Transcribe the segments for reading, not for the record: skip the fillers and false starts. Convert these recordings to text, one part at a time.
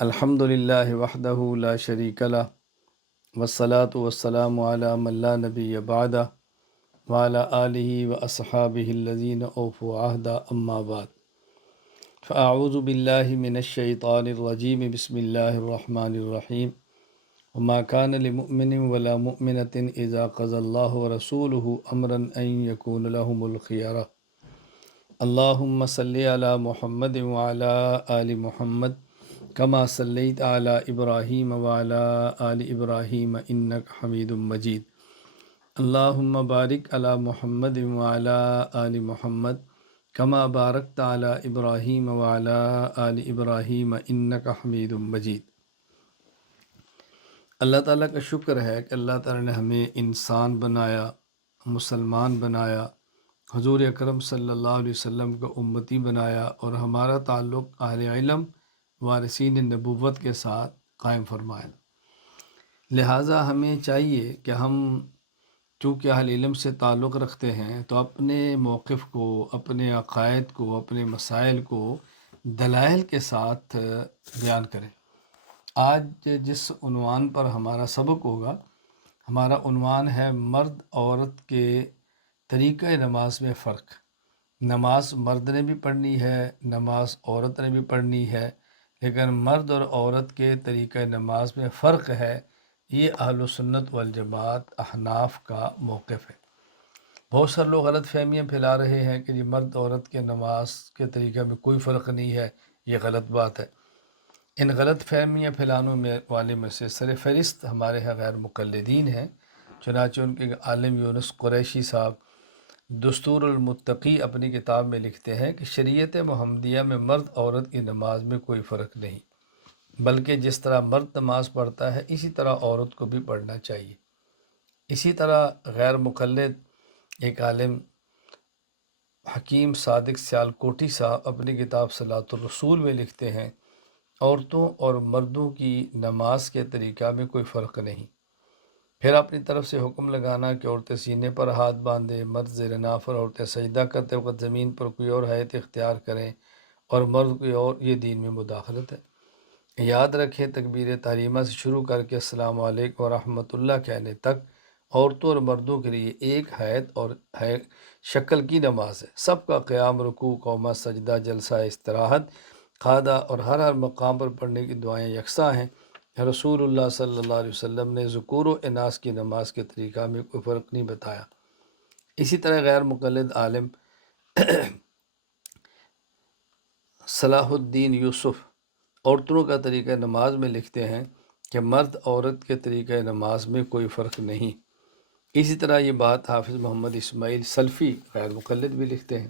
الحمد للہ وحدہ لا شریک لہ والصلاة والسلام علی من لا نبی بعدہ وعلی آلہ واصحابہ الذین اوفوا عہدہ اما بعد فاعوذ باللہ من الشیطان الرجیم بسم اللہ الرحمن الرحیم وما كان لمؤمن ولا مؤمنة اذا قضى الله ورسوله امرا ان يكون لهم الخيرة اللهم صل على محمد وعلى آل محمد كما صليت على إبراهيم وعلى آل إبراهيم إنك حميد مجيد اللهم بارك على محمد وعلى آل محمد كما باركت على إبراهيم وعلى آل إبراهيم إنك حميد مجيد۔ اللہ تعالیٰ کا شکر ہے کہ اللہ تعالیٰ نے ہمیں انسان بنایا، مسلمان بنایا، حضور اکرم صلی اللہ علیہ وسلم کا امتی بنایا اور ہمارا تعلق اہل علم وارثین نبوت کے ساتھ قائم فرمایا۔ لہٰذا ہمیں چاہیے کہ ہم چونکہ اہل علم سے تعلق رکھتے ہیں تو اپنے موقف کو، اپنے عقائد کو، اپنے مسائل کو دلائل کے ساتھ بیان کریں۔ آج جس عنوان پر ہمارا سبق ہوگا، ہمارا عنوان ہے مرد عورت کے طریقہ نماز میں فرق۔ نماز مرد نے بھی پڑھنی ہے، نماز عورت نے بھی پڑھنی ہے، لیکن مرد اور عورت کے طریقہ نماز میں فرق ہے۔ یہ اہل سنت والجماعت احناف کا موقف ہے۔ بہت سارے لوگ غلط فہمیاں پھیلا رہے ہیں کہ یہ مرد عورت کے نماز کے طریقہ میں کوئی فرق نہیں ہے، یہ غلط بات ہے۔ ان غلط فہمیاں پھیلانے والے میں سے سر فہرست ہمارے ہاں غیر مقلدین ہیں۔ چنانچہ ان کے عالم یونس قریشی صاحب دستور المتقی اپنی کتاب میں لکھتے ہیں کہ شریعت محمدیہ میں مرد عورت کی نماز میں کوئی فرق نہیں، بلکہ جس طرح مرد نماز پڑھتا ہے اسی طرح عورت کو بھی پڑھنا چاہیے۔ اسی طرح غیر مقلد ایک عالم حکیم صادق سیالکوٹی صاحب اپنی کتاب صلاۃ الرسول میں لکھتے ہیں عورتوں اور مردوں کی نماز کے طریقہ میں کوئی فرق نہیں۔ پھر اپنی طرف سے حکم لگانا کہ عورتیں سینے پر ہاتھ باندھیں، مرد زیر نافر، عورتیں سجدہ کرتے وقت زمین پر کوئی اور حیت اختیار کریں اور مرد کوئی اور، یہ دین میں مداخلت ہے۔ یاد رکھیں تکبیر تحریمہ سے شروع کر کے السلام علیکم ورحمۃ اللہ کہنے تک عورتوں اور مردوں کے لیے ایک حیت اور شکل کی نماز ہے۔ سب کا قیام، رکوع، قومہ، سجدہ، جلسہ استراحت، قعدہ اور ہر مقام پر پڑھنے کی دعائیں یکساں ہیں۔ رسول اللہ صلی اللہ علیہ وسلم نے ذکور و اناث کی نماز کے طریقہ میں کوئی فرق نہیں بتایا۔ اسی طرح غیر مقلد عالم صلاح الدین یوسف عورتوں کا طریقہ نماز میں لکھتے ہیں کہ مرد عورت کے طریقہ نماز میں کوئی فرق نہیں۔ اسی طرح یہ بات حافظ محمد اسماعیل سلفی غیر مقلد بھی لکھتے ہیں،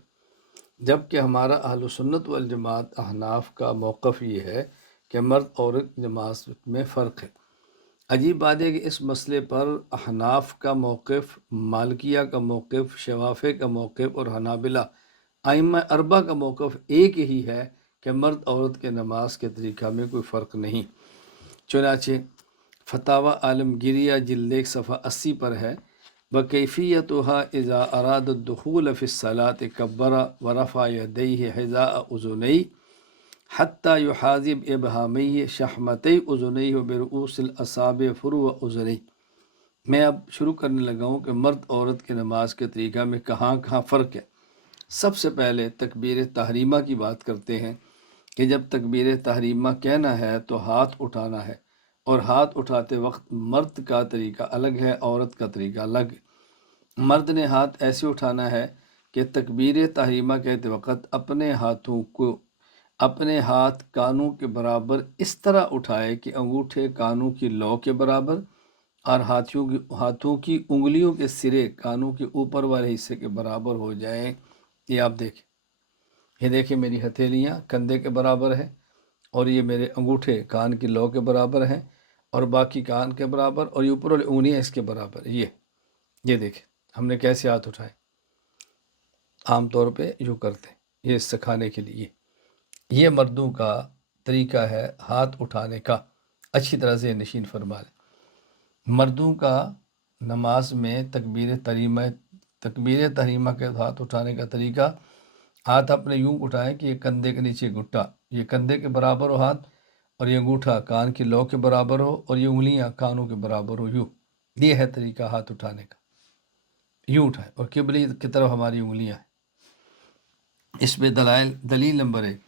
جبکہ ہمارا اہل سنت والجماعت احناف کا موقف یہ ہے کہ مرد عورت نماز میں فرق ہے۔ عجیب بات ہے کہ اس مسئلے پر احناف کا موقف، مالکیہ کا موقف، شوافع کا موقف اور حنابلہ ائمہ اربعہ کا موقف ایک ہی ہے کہ مرد عورت کے نماز کے طریقہ میں کوئی فرق نہیں۔ چنانچہ فتاوی عالمگیریہ جلد 1 صفحہ 80 پر ہے وَكَيْفِيَّتُهَا إِذَا أَرَادَ الدُّخُولَ فِي الصَّلَاةِ كَبَّرَ وَرَفَعَ يَدَيْهِ حِذَاءَ أُذُنَيْهِ حَتَّى يُحَاذِبْ إِبْهَامَيْهِ شَحْمَتَيْ أُذُنَيْهِ بِرُؤُوسِ الْأَصَابِعِ فُرُوَ أُذُنَيْهِ۔ میں اب شروع کرنے لگا ہوں کہ مرد عورت کے نماز کے طریقہ میں کہاں کہاں فرق ہے۔ سب سے پہلے تکبیر تحریمہ کی بات کرتے ہیں کہ جب تکبیر تحریمہ کہنا ہے تو ہاتھ اٹھانا ہے، اور ہاتھ اٹھاتے وقت مرد کا طریقہ الگ ہے، عورت کا طریقہ الگ ہے۔ مرد نے ہاتھ ایسے اٹھانا ہے کہ تکبیر تحریمہ کہتے وقت اپنے ہاتھ کانوں کے برابر اس طرح اٹھائے کہ انگوٹھے کانوں کی لو کے برابر اور ہاتھوں کی انگلیوں کے سرے کانوں کے اوپر والے حصے کے برابر ہو جائیں۔ یہ آپ دیکھیں، یہ دیکھیں میری ہتھیلیاں کندھے کے برابر ہے اور یہ میرے انگوٹھے کان کی لو کے برابر ہیں اور باقی کان کے برابر، اور یہ اوپر والی انگلیاں اس کے برابر۔ یہ دیکھیں ہم نے کیسے ہاتھ اٹھائے، عام طور پہ یوں کرتے ہیں، یہ سکھانے کے لیے۔ یہ مردوں کا طریقہ ہے ہاتھ اٹھانے کا، اچھی طرح سے نشین فرما لیں۔ مردوں کا نماز میں تکبیر تحریمہ کے ہاتھ اٹھانے کا طریقہ، ہاتھ اپنے یوں اٹھائیں کہ یہ کندھے کے نیچے گھٹا، یہ کندھے کے برابر ہو ہاتھ، اور یہ انگوٹھا کان کی لو کے برابر ہو اور یہ انگلیاں کانوں کے برابر ہو، یوں۔ یہ ہے طریقہ ہاتھ اٹھانے کا، یوں اٹھائے، اور قبلے کی طرف ہماری انگلیاں ہیں۔ اس پہ دلیل نمبر 1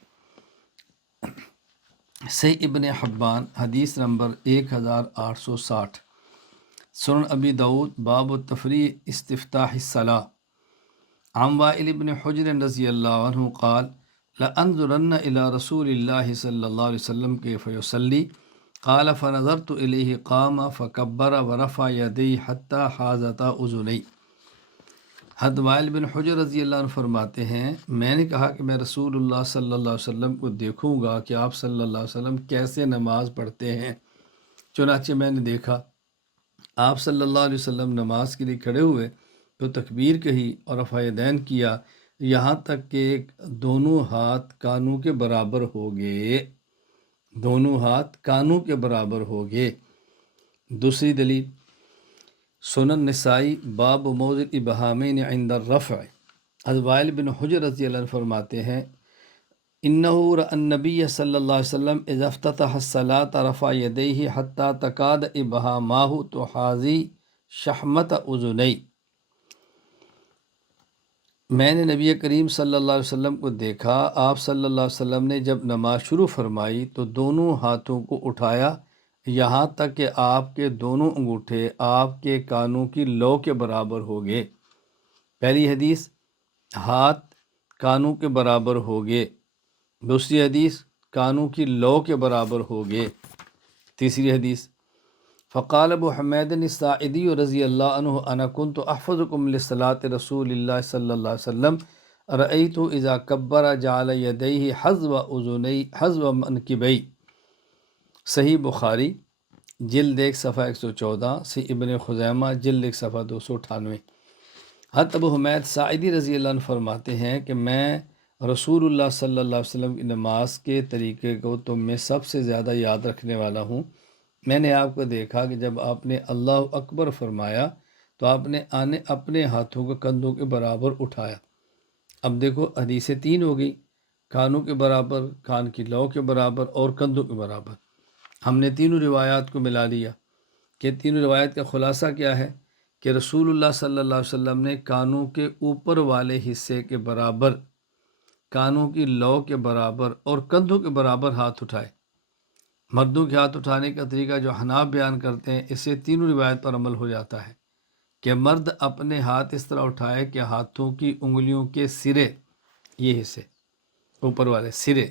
صحیح ابن حبان حدیث نمبر 1860، سنن ابی داود باب التفریح استفتاح الصلاۃ، عن وائل بن حجر رضی اللہ عنہ قال لأنظرن الى رسول اللہ صلی اللہ علیہ وسلم کیف یصلی قال فنظرت الیہ قام فکبر ورفع یدیہ حتی حاذتا اذنی۔ حضرت وائل بن حجر رضی اللہ عنہ فرماتے ہیں، میں نے کہا کہ میں رسول اللہ صلی اللہ علیہ وسلم کو دیکھوں گا کہ آپ صلی اللہ علیہ وسلم کیسے نماز پڑھتے ہیں۔ چنانچہ میں نے دیکھا آپ صلی اللہ علیہ وسلم نماز کے لیے کھڑے ہوئے تو تکبیر کہی اور رفع یدین کیا، یہاں تک کہ دونوں ہاتھ کانوں کے برابر ہو گئے، دونوں ہاتھ کانوں کے برابر ہو گئے۔ دوسری دلیل سنن نسائی باب موضع ابہامین عند الرفع، حضرت وائل بن حجر رضی اللہ عنہ فرماتے ہیں، انہ رأى النبی صلی اللہ علیہ وسلم اذا افتتح الصلاة رفع یدیہ حتی تکاد ابہاماہ تحاذی شحمت اذنی۔ میں نے نبی کریم صلی اللہ علیہ وسلم کو دیکھا، آپ صلی اللہ علیہ وسلم نے جب نماز شروع فرمائی تو دونوں ہاتھوں کو اٹھایا یہاں تک کہ آپ کے دونوں انگوٹھے آپ کے کانوں کی لو کے برابر ہو گئے۔ پہلی حدیث ہاتھ کانوں کے برابر ہو گئے، دوسری حدیث کانوں کی لو کے برابر ہو گئے، تیسری حدیث فقال ابو حمید الساعدی رضی اللہ عنہ انا کنت احفظکم لصلاۃ رسول اللہ صلی اللہ علیہ وسلم رأیت اذا کبر جعل یدیہ حذو اذنی حذو منکبی۔ صحیح بخاری جلد 1 صفحہ 114، صحیح ابن خزیمہ جلد 1 صفحہ 298۔ حضرت ابو حمید ساعدی رضی اللہ عنہ فرماتے ہیں کہ میں رسول اللہ صلی اللہ علیہ وسلم کی نماز کے طریقے کو تم میں سب سے زیادہ یاد رکھنے والا ہوں۔ میں نے آپ کو دیکھا کہ جب آپ نے اللہ اکبر فرمایا تو آپ نے اپنے ہاتھوں کو کندھوں کے برابر اٹھایا۔ اب دیکھو حدیثیں 3 ہو گئی، کانوں کے برابر، کان کی لو کے برابر اور کندھوں کے برابر۔ ہم نے تینوں روایات کو ملا لیا کہ تینوں روایت کا خلاصہ کیا ہے کہ رسول اللہ صلی اللہ علیہ وسلم نے کانوں کے اوپر والے حصے کے برابر، کانوں کی لو کے برابر اور کندھوں کے برابر ہاتھ اٹھائے۔ مردوں کے ہاتھ اٹھانے کا طریقہ جو حناف بیان کرتے ہیں، اس سے تینوں روایت پر عمل ہو جاتا ہے کہ مرد اپنے ہاتھ اس طرح اٹھائے کہ ہاتھوں کی انگلیوں کے سرے، یہ حصے اوپر والے سرے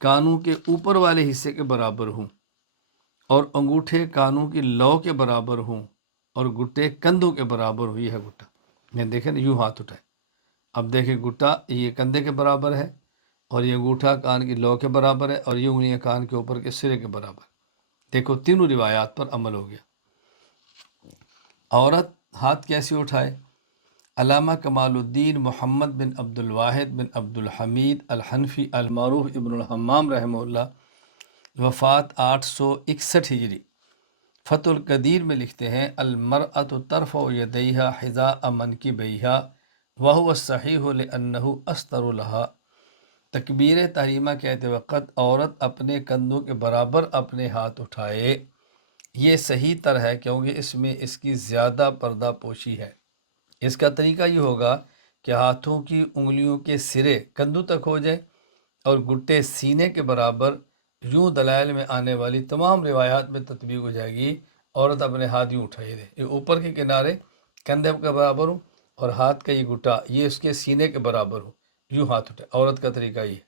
کانوں کے اوپر والے حصے کے برابر ہوں، اور انگوٹھے کانوں کی لو کے برابر ہوں، اور گٹے کندھوں کے برابر ہوں۔ یہ ہے گٹا، میں دیکھیں نا یوں ہاتھ اٹھائے۔ اب دیکھیں گٹا یہ کندھے کے برابر ہے، اور یہ انگوٹھا کان کی لو کے برابر ہے، اور یہ انگلیاں کان کے اوپر کے سرے کے برابر۔ دیکھو تینوں روایات پر عمل ہو گیا۔ عورت ہاتھ کیسے اٹھائے؟ علامہ کمال الدین محمد بن عبد الواحد بن عبد الحمید الحنفی المعروف ابن الحمام رحمہ اللہ، وفات 861 ہجری، فتح القدیر میں لکھتے ہیں المرأۃ ترفع یدیہا حذاء منکبیہا وہو الصحیح لأنہ استر لہا۔ تکبیر تحریمہ کہتے وقت عورت اپنے کندھوں کے برابر اپنے ہاتھ اٹھائے، یہ صحیح تر ہے کیونکہ اس میں اس کی زیادہ پردہ پوشی ہے۔ اس کا طریقہ یہ ہوگا کہ ہاتھوں کی انگلیوں کے سرے کندھوں تک ہو جائے اور گٹے سینے کے برابر، یوں دلائل میں آنے والی تمام روایات میں تطبیق ہو جائے گی۔ عورت اپنے ہاتھ یوں اٹھائے دے، یہ اوپر کے کنارے کندھے کے برابر ہوں، اور ہاتھ کا یہ گٹا یہ اس کے سینے کے برابر ہو، یوں ہاتھ اٹھائے۔ عورت کا طریقہ یہ ہے،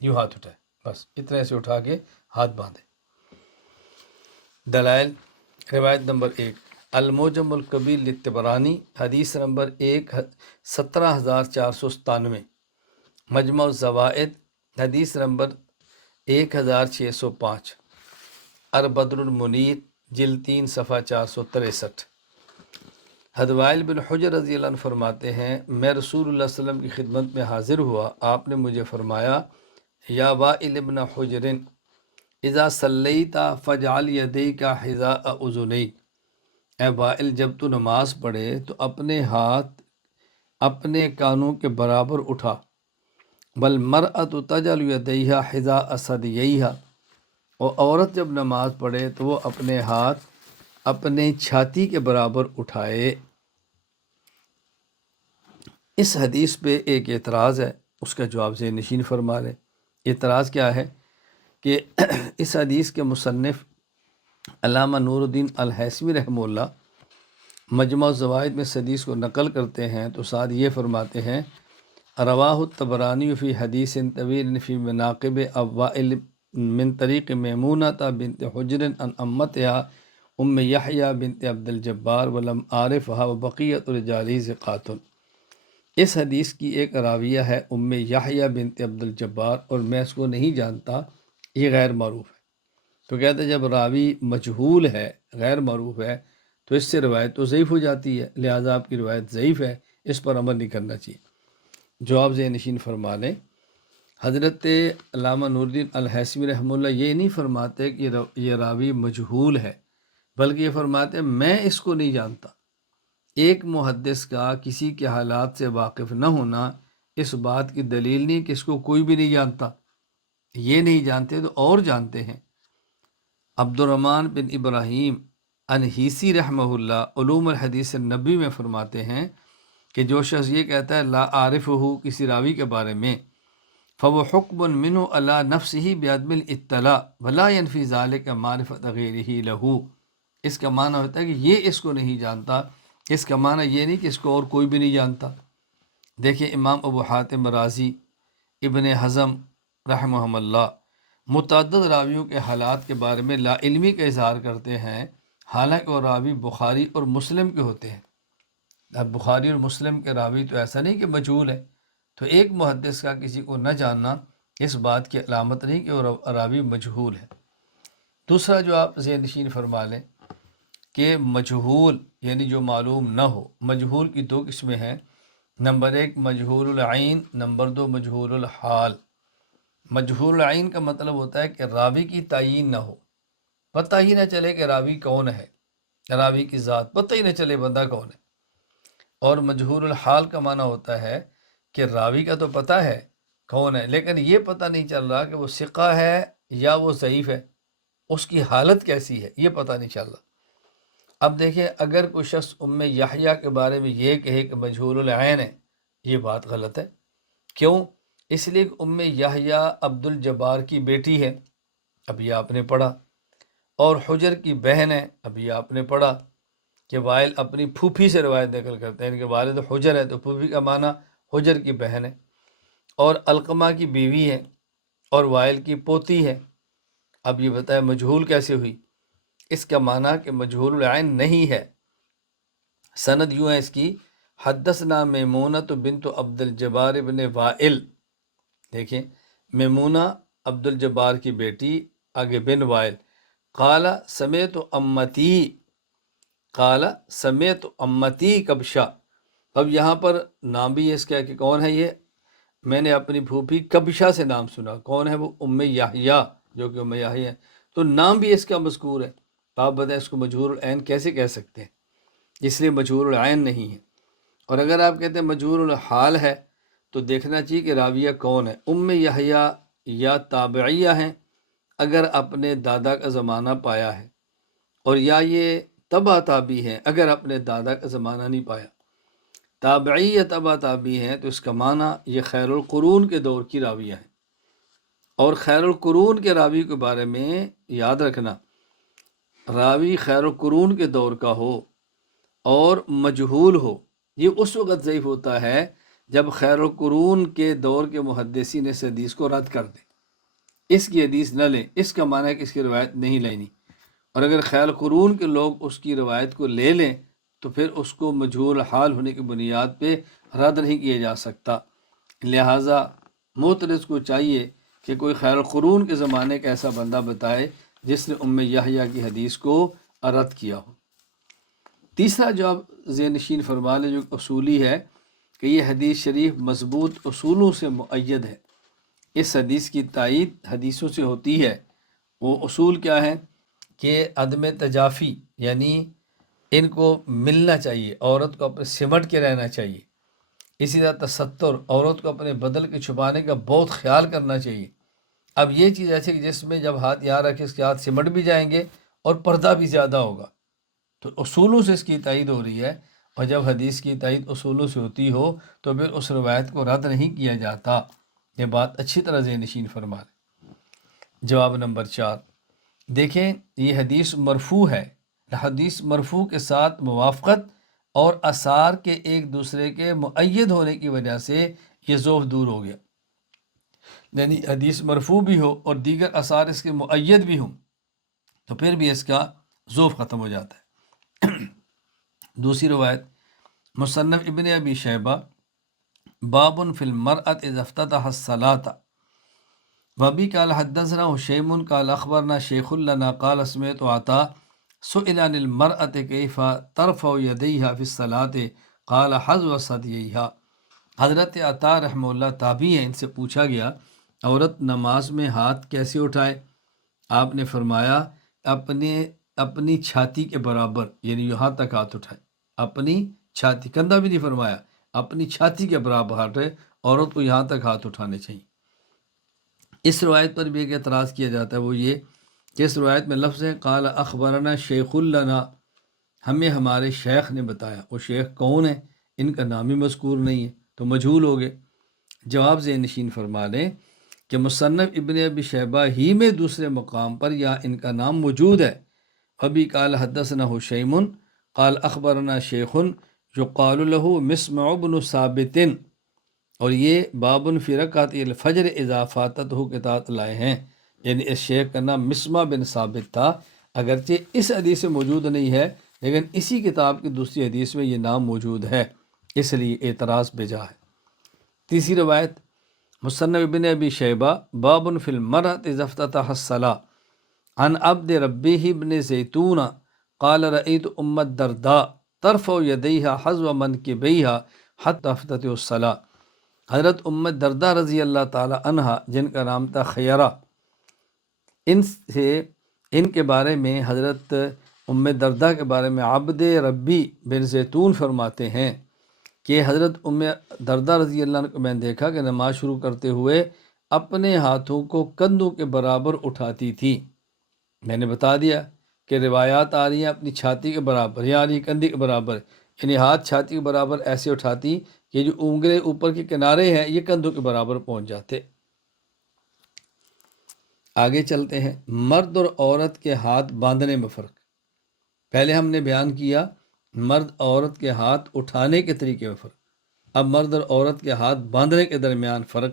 یوں ہاتھ اٹھائے، بس اتنے سے اٹھا کے ہاتھ باندھے۔ دلائل روایت نمبر 1 المعجم الکبیر للطبرانی حدیث نمبر 17497، مجمع الزوائد حدیث نمبر 1605، البدر المنیر جلد 3 صفحہ 463۔ حضرت وائل بن حجر رضی اللہ عنہ فرماتے ہیں، میں رسول اللہ صلی اللہ علیہ وسلم کی خدمت میں حاضر ہوا، آپ نے مجھے فرمایا یا وائل بن حجر اذا صلیت فاجعل یدیک حذاء اذنیک، اے وائل جب تو نماز پڑھے تو اپنے ہاتھ اپنے کانوں کے برابر اٹھا، والمرأۃ تجعل یدیہا حذاء ثدییہا، اور عورت جب نماز پڑھے تو وہ اپنے ہاتھ اپنے چھاتی کے برابر اٹھائے۔ اس حدیث پہ ایک اعتراض ہے، اس کا جواب ذہن نشین فرما لیں۔ اعتراض کیا ہے کہ اس حدیث کے مصنف علامہ نور الدین الہیثمی رحمہ اللہ مجموع الزوائد میں اس حدیث کو نقل کرتے ہیں تو ساتھ یہ فرماتے ہیں رواہ الطبرانی فی حدیث طویل فی مناقب اوائل من طریق میمونہ بنت حجر عن امتها ام یحییٰ بنت عبد الجبار ولم عارفها وبقیت الرجال ثقات۔ اس حدیث کی ایک راویہ ہے ام یحییٰ بنت عبد الجبار اور میں اس کو نہیں جانتا، یہ غیر معروف ہے۔ تو کہتے ہیں جب راوی مجہول ہے، غیر معروف ہے، تو اس سے روایت تو ضعیف ہو جاتی ہے، لہٰذا آپ کی روایت ضعیف ہے، اس پر عمل نہیں کرنا چاہیے۔ جواب ذہن نشین فرما لیں، حضرت علامہ نور الدین الہیثمی رحمہ اللہ یہ نہیں فرماتے کہ یہ راوی مجہول ہے، بلکہ یہ فرماتے ہیں میں اس کو نہیں جانتا۔ ایک محدث کا کسی کے حالات سے واقف نہ ہونا اس بات کی دلیل نہیں کہ اس کو کوئی بھی نہیں جانتا۔ یہ نہیں جانتے تو اور جانتے ہیں۔ عبد الرحمن بن ابراہیم انہیسی رحمہ اللہ علوم الحدیث النبی میں فرماتے ہیں کہ جو شخص یہ کہتا ہے لا عارفہ کسی راوی کے بارے میں فَوَ حُكْمٌ مِّنْهُ عَلَىٰ نَفْسِهِ بِعَدْمِ الْاطِّلَاءِ وَلَا يَنْفِي ذَلِكَ مَعْرِفَةَ غَيْرِهِ لَهُ۔ اس کا معنی ہوتا ہے کہ یہ اس کو نہیں جانتا، اس کا معنی یہ نہیں کہ اس کو اور کوئی بھی نہیں جانتا۔ دیکھیں امام ابو حاتم رازی، ابن حزم رحمہم اللہ متعدد راویوں کے حالات کے بارے میں لا علمی کا اظہار کرتے ہیں، حالانکہ وہ راوی بخاری اور مسلم کے ہوتے ہیں۔ اب بخاری اور مسلم کے راوی تو ایسا نہیں کہ مجہول ہے، تو ایک محدث کا کسی کو نہ جاننا اس بات کی علامت نہیں کہ وہ راوی مجہول ہے۔ دوسرا جو آپ ذہن نشین فرما لیں کہ مجہول یعنی جو معلوم نہ ہو، مجہول کی دو قسمیں ہیں، نمبر ایک مجہول العین، نمبر دو مجہول الحال۔ مجہول العین کا مطلب ہوتا ہے کہ راوی کی تعین نہ ہو، پتہ ہی نہ چلے کہ راوی کون ہے، راوی کی ذات پتہ ہی نہ چلے بندہ کون ہے۔ اور مجہول الحال کا معنی ہوتا ہے کہ راوی کا تو پتہ ہے کون ہے، لیکن یہ پتہ نہیں چل رہا کہ وہ ثقہ ہے یا وہ ضعیف ہے، اس کی حالت کیسی ہے یہ پتہ نہیں چل رہا۔ اب دیکھیں اگر کوئی شخص ام یحییٰ کے بارے میں یہ کہے کہ مجہول العین ہے، یہ بات غلط ہے۔ کیوں؟ اس لیے کہ ام یحییٰ عبد الجبار کی بیٹی ہے، اب یہ آپ نے پڑھا، اور حجر کی بہن ہے، اب یہ آپ نے پڑھا کہ وائل اپنی پھوپھی سے روایت نقل کرتے ہیں، ان کے والد حجر ہے تو پھوپھی کا معنی حجر کی بہن ہے، اور علقمہ کی بیوی ہے اور وائل کی پوتی ہے۔ اب یہ بتائے مجہول کیسے ہوئی؟ اس کا معنی کہ مجہول العین نہیں ہے۔ سند یوں ہے اس کی، حدثنا میمونۃ بنت عبد الجبار بن وائل، دیکھیں میمونہ عبد الجبار کی بیٹی، آگے بن وائل، قال سمیت امتی، قال سمیت امتی کبشہ۔ اب یہاں پر نام بھی اس کا کہ کون ہے یہ، میں نے اپنی پھوپھی کبشہ سے نام سنا، کون ہے وہ؟ ام یحییٰ، جو کہ ام یحییٰ ہے، تو نام بھی اس کا مذکور ہے، تو آپ بتائیں اس کو مجہول العین کیسے کہہ سکتے ہیں؟ اس لیے مجہول العین نہیں ہے۔ اور اگر آپ کہتے ہیں مجہول الحال ہے تو دیکھنا چاہیے کہ راویہ کون ہے۔ ام یحییٰ یا تابعیہ ہیں اگر اپنے دادا کا زمانہ پایا ہے، اور یا یہ تبع تابعی ہیں اگر اپنے دادا کا زمانہ نہیں پایا۔ تابعی یا تبع تابعی ہیں تو اس کا معنی یہ خیر القرون کے دور کی راویہ ہیں، اور خیر القرون کے راوی کے بارے میں یاد رکھنا، راوی خیر القرون کے دور کا ہو اور مجہول ہو، یہ اس وقت ضعیف ہوتا ہے جب خیر القرون کے دور کے محدثین اس حدیث کو رد کر دیں، اس کی حدیث نہ لیں، اس کا معنی ہے کہ اس کی روایت نہیں لینی۔ اور اگر خیر القرون کے لوگ اس کی روایت کو لے لیں تو پھر اس کو مجہول حال ہونے کی بنیاد پہ رد نہیں کیا جا سکتا۔ لہٰذا معترض کو چاہیے کہ کوئی خیر القرون کے زمانے کا ایسا بندہ بتائے جس نے ام یحییٰ کی حدیث کو رد کیا ہو۔ تیسرا جو آپ ذہن نشین فرما لیں جو اصولی ہے کہ یہ حدیث شریف مضبوط اصولوں سے مؤید ہے، اس حدیث کی تائید حدیثوں سے ہوتی ہے۔ وہ اصول کیا ہے کہ عدم تجافی، یعنی ان کو ملنا چاہیے، عورت کو اپنے سمٹ کے رہنا چاہیے۔ اسی طرح تستر، عورت کو اپنے بدن کے چھپانے کا بہت خیال کرنا چاہیے۔ اب یہ چیز ایسے کہ جس میں جب ہاتھ یہاں رکھے اس کے ہاتھ سمٹ بھی جائیں گے اور پردہ بھی زیادہ ہوگا، تو اصولوں سے اس کی تائید ہو رہی ہے، اور جب حدیث کی تائید اصولوں سے ہوتی ہو تو پھر اس روایت کو رد نہیں کیا جاتا۔ یہ بات اچھی طرح ذہن نشین فرما لیں۔ جواب نمبر 4، دیکھیں یہ حدیث مرفوع ہے، حدیث مرفوع کے ساتھ موافقت اور آثار کے ایک دوسرے کے مؤید ہونے کی وجہ سے یہ ضعف دور ہو گیا، یعنی حدیث مرفوع بھی ہو اور دیگر آثار اس کے مؤید بھی ہوں تو پھر بھی اس کا ضعف ختم ہو جاتا ہے۔ دوسری روایت مصنف ابن ابی شیبہ باب فی المرأة اذا افتتح الصلاة، وبی قال حدثنا حشیم قال اخبرنا شیخ لنا قال سمعت عطاء سئل عن المرأة کیف ترفع یدیها فی الصلاة قال حذو ثدییها۔ حضرت عطا رحمہ اللہ تابعی ہیں، ان سے پوچھا گیا عورت نماز میں ہاتھ کیسے اٹھائے؟ آپ نے فرمایا اپنی چھاتی کے برابر، یعنی یہاں تک ہاتھ اٹھائے، اپنی چھاتی، کندھا بھی نہیں فرمایا، اپنی چھاتی کے برابر ہاتھ ہے، عورت کو یہاں تک ہاتھ اٹھانے چاہیے۔ اس روایت پر بھی ایک اعتراض کیا جاتا ہے، وہ یہ کہ اس روایت میں لفظ ہے قال اخبرنا شیخ لنا، ہمیں ہمارے شیخ نے بتایا، وہ شیخ کون ہے؟ ان کا نام ہی مذکور نہیں ہے تو مجہول ہو گئے۔ جواب ذہن نشین فرما لیں کہ مصنف ابن ابی شیبہ ہی میں دوسرے مقام پر یا ان کا نام موجود ہے، ابھی قال حدثنا حشیم قال اخبرنا شیخ یقال له مسمع بن ثابت، اور یہ باب فی رکعت الفجر اذا فاتتہ کے تحت لائے ہیں، یعنی اس شیخ کا نام مسمع بن ثابت تھا، اگرچہ اس حدیث میں موجود نہیں ہے لیکن اسی کتاب کی دوسری حدیث میں یہ نام موجود ہے، اس لیے اعتراض بجا ہے۔ تیسری روایت مصنف ابن ابی شیبہ باب فی المرأة اذا افتتح الصلاة عن عبد ربیہ بن زیتون قال رأیت ام الدرداء ترفع یدیہا حذو منکبیہا حتی افتتح الصلاة۔ حضرت ام الدرداء رضی اللہ تعالی عنہ، جن کا نام تھا خیرہ، ان کے بارے میں حضرت ام الدرداء کے بارے میں عبد ربی بن زیتون فرماتے ہیں کہ حضرت ام الدرداء رضی اللہ عنہ کو میں نے دیکھا کہ نماز شروع کرتے ہوئے اپنے ہاتھوں کو کندھوں کے برابر اٹھاتی تھی۔ میں نے بتا دیا کہ روایات آ رہی ہیں اپنی چھاتی کے برابر، یا رہی کندھے کے برابر، یعنی ہاتھ چھاتی کے برابر ایسے اٹھاتی کہ جو انگلے اوپر کے کنارے ہیں یہ کندھوں کے برابر پہنچ جاتے۔ آگے چلتے ہیں، مرد اور عورت کے ہاتھ باندھنے میں فرق۔ پہلے ہم نے بیان کیا مرد عورت کے ہاتھ اٹھانے کے طریقے میں فرق، اب مرد اور عورت کے ہاتھ باندھنے کے درمیان فرق۔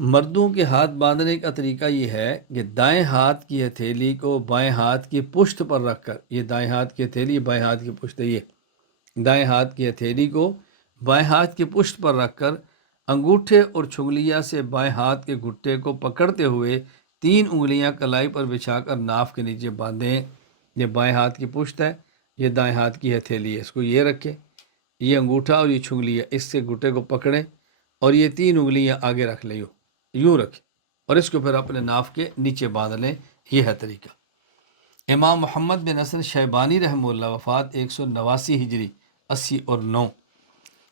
مردوں کے ہاتھ باندھنے کا طریقہ یہ ہے کہ دائیں ہاتھ کی ہتھیلی کو بائیں ہاتھ کی پشت پر رکھ کر، یہ دائیں ہاتھ کی ہتھیلی بائیں ہاتھ کی پشت ہے، یہ دائیں ہاتھ کی ہتھیلی کو بائیں ہاتھ کی پشت پر رکھ کر انگوٹھے اور چھنگلیاں سے بائیں ہاتھ کے گھٹے کو پکڑتے ہوئے 3 انگلیاں کلائی پر بچھا کر ناف کے نیچے باندھیں۔ یہ بائیں ہاتھ کی پشت ہے، یہ دائیں ہاتھ کی ہتھیلی ہے، اس کو یہ رکھے، یہ انگوٹھا اور یہ چھنگلیاں اس سے گھٹے کو پکڑیں اور یہ 3 انگلیاں آگے رکھ لیں، یوں رکھیں اور اس کو پھر اپنے ناف کے نیچے باندھ لیں۔ یہ ہے طریقہ۔ امام محمد بن حسن شیبانی رحمہ اللہ وفات 189 ہجری 80 اور 9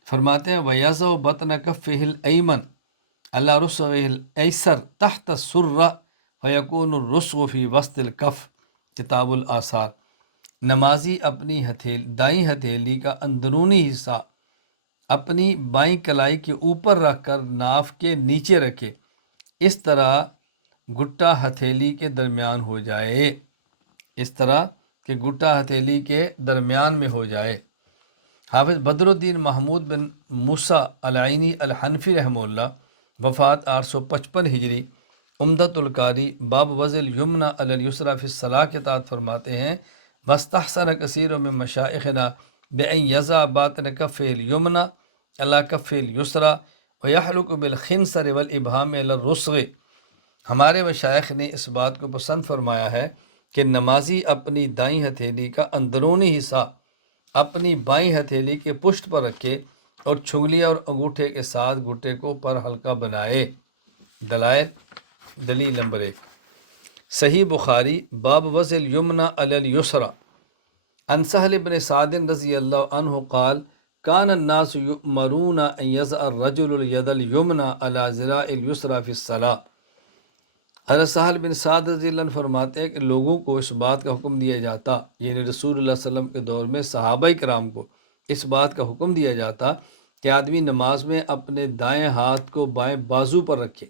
فرماتے ہیں وَيَضَعُ بَطْنَ كَفِّهِ الْأَيْمَنِ عَلَى رُسْغِهِ الْأَيْسَرِ تحت السُّرَّةِ فَيَكُونُ الرُّسْغُ فِي وسط الْكَفِّ، کتاب الآثار۔ نمازی اپنی دائیں ہتھیلی کا اندرونی حصہ اپنی بائیں کلائی کے اوپر رکھ کر ناف کے نیچے رکھے، اس طرح گٹا ہتھیلی کے درمیان ہو جائے، اس طرح کہ گٹا ہتھیلی کے درمیان میں ہو جائے۔ حافظ بدر الدین محمود بن موسیٰ العینی الحنفی رحمہ اللہ وفات 855 ہجری، عمدۃ القاری باب وضع الیمنی علی الیسری فی الصلاۃ کے تحت فرماتے ہیں واستحسن کثیر من مشائخنا بأن یضع باطن کفہ الیمنی علی کفہ الیسری ویحلق بالخنصر والابہام علی الرسغ۔ ہمارے مشائخ نے اس بات کو پسند فرمایا ہے کہ نمازی اپنی دائیں ہتھیلی کا اندرونی حصہ اپنی بائیں ہتھیلی کے پشت پر رکھے اور چھنگلیاں اور انگوٹھے کے ساتھ گھٹے کو پر ہلکا بنائے۔ دلائل، دلیل نمبر 1 صحیح بخاری باب وضع الیمنی علی الیسری عن سہل بن سعد رضی اللہ عنہ قال کان الناس یؤمرون ان یضع الرجل الید الیمنی علی ذراع الیسری فی الصلاۃ۔ حضرت سہل بن سعد رضی اللہ عنہ فرماتے ہیں کہ لوگوں کو اس بات کا حکم دیا جاتا، یعنی رسول اللہ صلی اللہ علیہ وسلم کے دور میں صحابہ کرام کو اس بات کا حکم دیا جاتا کہ آدمی نماز میں اپنے دائیں ہاتھ کو بائیں بازو پر رکھے۔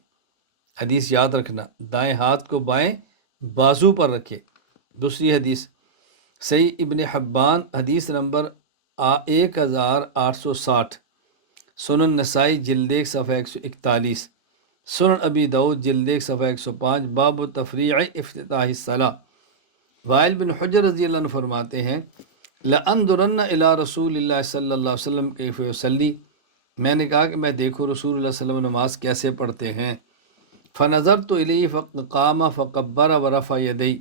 حدیث یاد رکھنا، دائیں ہاتھ کو بائیں بازو پر رکھے۔ دوسری حدیث صحیح ابن حبان حدیث نمبر 1860، سنن نسائی جلد 1 صفحہ 141، سنن ابی داؤد جلد 1 صفحہ 105، باب تفریع افتتاح الصلاۃ۔ وائل بن حجر رضی اللہ عنہ فرماتے ہیں لَأَنظُرَنَّ إِلَىٰ رسول اللہ صلی اللہ علیہ وسلم کیف یصلی، میں نے کہا کہ میں دیکھو رسول اللہ صلی اللہ علیہ وسلم نماز کیسے پڑھتے ہیں۔ فنظرت الیہ فقام فکبر ورفع یدیہ،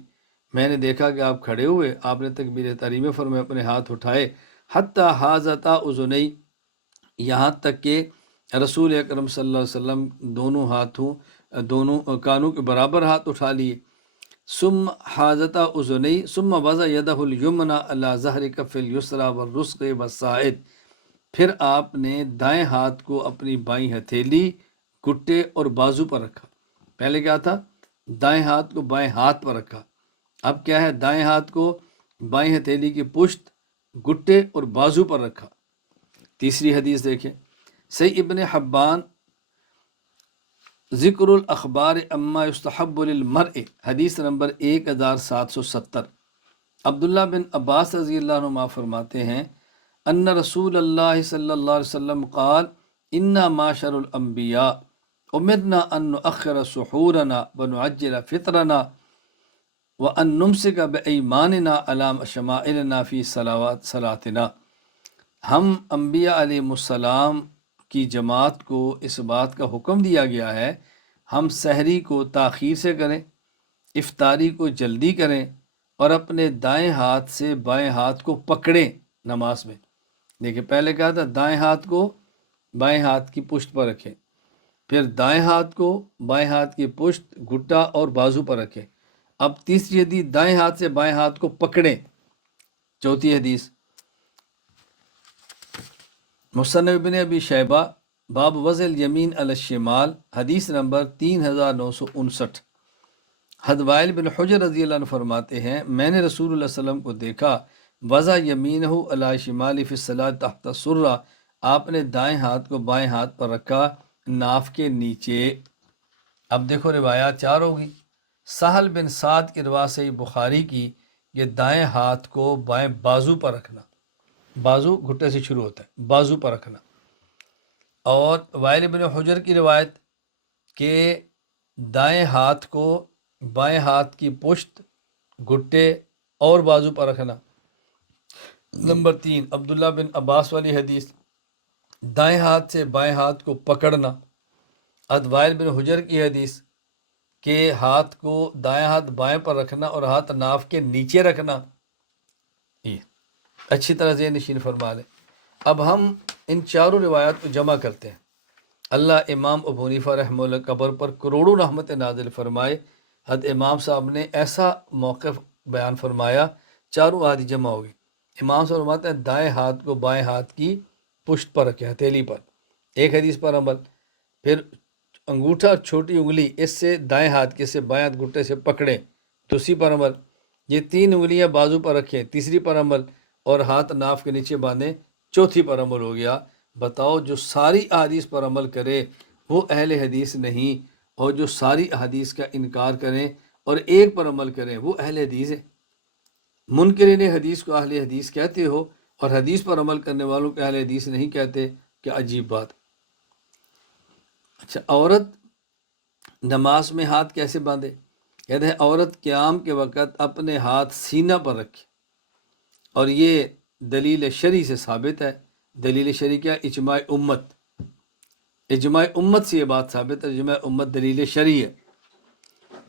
میں نے دیکھا کہ آپ کھڑے ہوئے، آپ نے تکبیر تحریمہ فرمائے، اپنے ہاتھ اٹھائے، حتی حاذتا اذنی، یہاں تک کہ رسول اکرم صلی اللہ علیہ وسلم دونوں کانوں کے برابر ہاتھ اٹھا لیے۔ ثم حاذتا اذنی ثم وضع یدہ الیمنی علی ظہر کف الیسری والرسغ والساعد، پھر آپ نے دائیں ہاتھ کو اپنی بائیں ہتھیلی، گھٹے اور بازو پر رکھا۔ پہلے کیا تھا؟ دائیں ہاتھ کو بائیں ہاتھ پر رکھا، اب کیا ہے؟ دائیں ہاتھ کو بائیں ہتھیلی کی پشت، گھٹے اور بازو پر رکھا۔ تیسری حدیث دیکھیں، صحیح ابن حبان ذکر الاخبار اما یستحب للمرء حدیث نمبر 1770، عبداللہ بن عباس رضی اللہ عنہ فرماتے ہیں ان رسول اللہ صلی اللہ علیہ وسلم قال انا معاشر الانبیاء امرنا ان نؤخر سحورنا ونعجل فطرنا وان نمسک بایماننا علی شمائلنا فی صلاتنا، ہم انبیاء علیہ السلام کی جماعت کو اس بات کا حکم دیا گیا ہے ہم سحری کو تاخیر سے کریں، افطاری کو جلدی کریں، اور اپنے دائیں ہاتھ سے بائیں ہاتھ کو پکڑیں نماز میں۔ دیکھیں پہلے کہا تھا دائیں ہاتھ کو بائیں ہاتھ کی پشت پر رکھیں، پھر دائیں ہاتھ کو بائیں ہاتھ کی پشت، گھٹا اور بازو پر رکھیں۔ اب تیسری حدیث دائیں ہاتھ سے بائیں ہاتھ کو پکڑیں۔ چوتھی حدیث مصنف ابن ابی شیبہ باب وضع الیمین علی الشمال حدیث نمبر 3959، حضرت وائل بن حجر رضی اللہ عنہ فرماتے ہیں میں نے رسول اللہ صلی اللہ علیہ وسلم کو دیکھا وضع یمینہ علی شمال فی الصلاۃ تحت السرہ، آپ نے دائیں ہاتھ کو بائیں ہاتھ پر رکھا ناف کے نیچے۔ اب دیکھو روایات چار ہوگی۔ سہل بن سعد کی روایت صحیح بخاری کی، یہ دائیں ہاتھ کو بائیں بازو پر رکھنا، بازو گھٹے سے شروع ہوتا ہے، بازو پر رکھنا۔ اور وائل بن حجر کی روایت کہ دائیں ہاتھ کو بائیں ہاتھ کی پشت، گھٹے اور بازو پر رکھنا۔ نمبر 3 عبداللہ بن عباس والی حدیث، دائیں ہاتھ سے بائیں ہاتھ کو پکڑنا۔ وائل بن حجر کی حدیث کہ ہاتھ کو دائیں ہاتھ بائیں پر رکھنا اور ہاتھ ناف کے نیچے رکھنا۔ یہ اچھی طرح ذہن نشین فرما لیں۔ اب ہم ان چاروں روایات کو جمع کرتے ہیں۔ اللہ امام ابو حنیفہ رحمہ اللہ قبر پر کروڑوں رحمت نازل فرمائے، حضرت امام صاحب نے ایسا موقف بیان فرمایا، چاروں احادیث جمع ہو گئی۔ امام صاحب فرماتے ہیں دائیں ہاتھ کو بائیں ہاتھ کی پشت پر رکھے، ہتھیلی پر، ایک حدیث پر عمل، پھر انگوٹھا اور چھوٹی انگلی اس سے دائیں ہاتھ کے سے بائیں ہاتھ گھٹے سے پکڑیں، دوسری پر عمل، یہ 3 انگلیاں بازو پر رکھیں، تیسری پر عمل، اور ہاتھ ناف کے نیچے باندھیں، چوتھی پر عمل ہو گیا۔ بتاؤ جو ساری احادیث پر عمل کرے وہ اہل حدیث نہیں، اور جو ساری احادیث کا انکار کریں اور ایک پر عمل کریں وہ اہل حدیث ہے۔ منکرین حدیث کو اہل حدیث کہتے ہو اور حدیث پر عمل کرنے والوں کو اہل حدیث نہیں کہتے، کیا عجیب بات۔ اچھا، عورت نماز میں ہاتھ کیسے باندھے؟ کہتے ہیں عورت قیام کے وقت اپنے ہاتھ سینہ پر رکھے، اور یہ دلیل شرعی سے ثابت ہے۔ دلیل شرعی کیا؟ اجماع امت، اجماع امت سے یہ بات ثابت ہے، اجماع امت دلیل شرعی ہے۔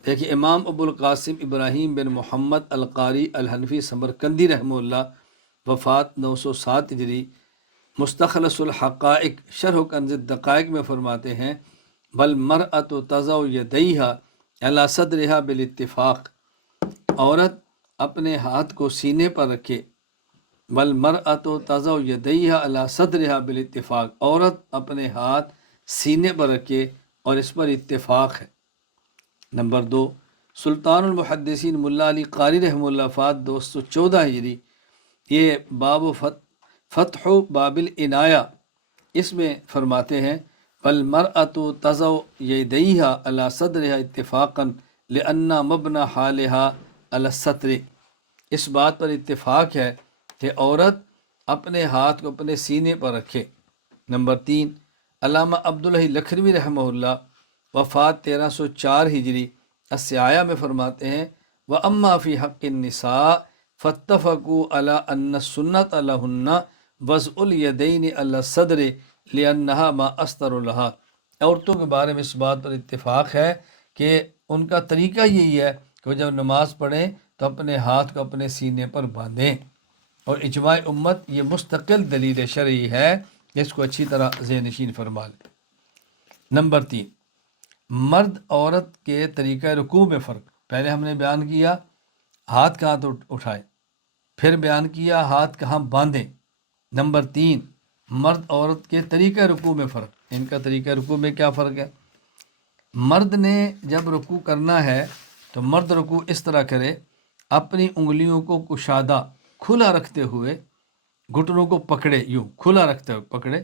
دیکھیے امام ابو القاسم ابراہیم بن محمد القاری الحنفی سمرقندی رحمہ اللہ، وفات 907 ہجری، مستخلص الحقائق شرح کنز الدقائق میں فرماتے ہیں والمرأة تضع یدیہا علی صدرہا بالاتفاق، عورت اپنے ہاتھ کو سینے پر رکھے، والمرأة تضع یدیہا علی صدرہا بالاتفاق، عورت اپنے ہاتھ سینے پر رکھے اور اس پر اتفاق ہے۔ نمبر 2، سلطان المحدثین ملا علی قاری رحمہ اللہ فات 214 ہجری، یہ باب فتح باب العنایہ، اس میں فرماتے ہیں فالمرأة تضع یدیہا علی صدرہا اتفاقا لأن مبنى حالہا علی الستر، اس بات پر اتفاق ہے کہ عورت اپنے ہاتھ کو اپنے سینے پر رکھے۔ نمبر 3، علامہ عبداللہ لکھنوی رحمہ اللہ وفات 1304 ہجری السعایہ میں فرماتے ہیں وَأَمَّا فِي حَقِّ النِّسَاءِ فَاتَّفَقُوا عَلَىٰ أَنَّ السُّنَّةَ لَهُنَّ وَضْعُ الْيَدَيْنِ عَلَى الصَّدْرِ لِأَنَّهَا مَا أَسْتَرُ لَهَا، عورتوں کے بارے میں اس بات پر اتفاق ہے کہ ان کا طریقہ یہی ہے کہ وہ جب نماز پڑھیں تو اپنے ہاتھ کو اپنے سینے پر باندھیں، اور اجماع امت یہ مستقل دلیل شرعی ہے، اس کو اچھی طرح ذہن نشین فرما لیں۔ نمبر 3، مرد عورت کے طریقہ رکوع میں فرق۔ پہلے ہم نے بیان کیا ہاتھ کہاں تو اٹھائیں، پھر بیان کیا ہاتھ کہاں باندھیں۔ نمبر 3، مرد عورت کے طریقہ رکوع میں فرق، ان کا طریقہ رکوع میں کیا فرق ہے؟ مرد نے جب رکوع کرنا ہے تو مرد رکوع اس طرح کرے، اپنی انگلیوں کو کشادہ کھلا رکھتے ہوئے، گھٹنوں کو پکڑے، یوں کھلا رکھتے ہوئے پکڑے،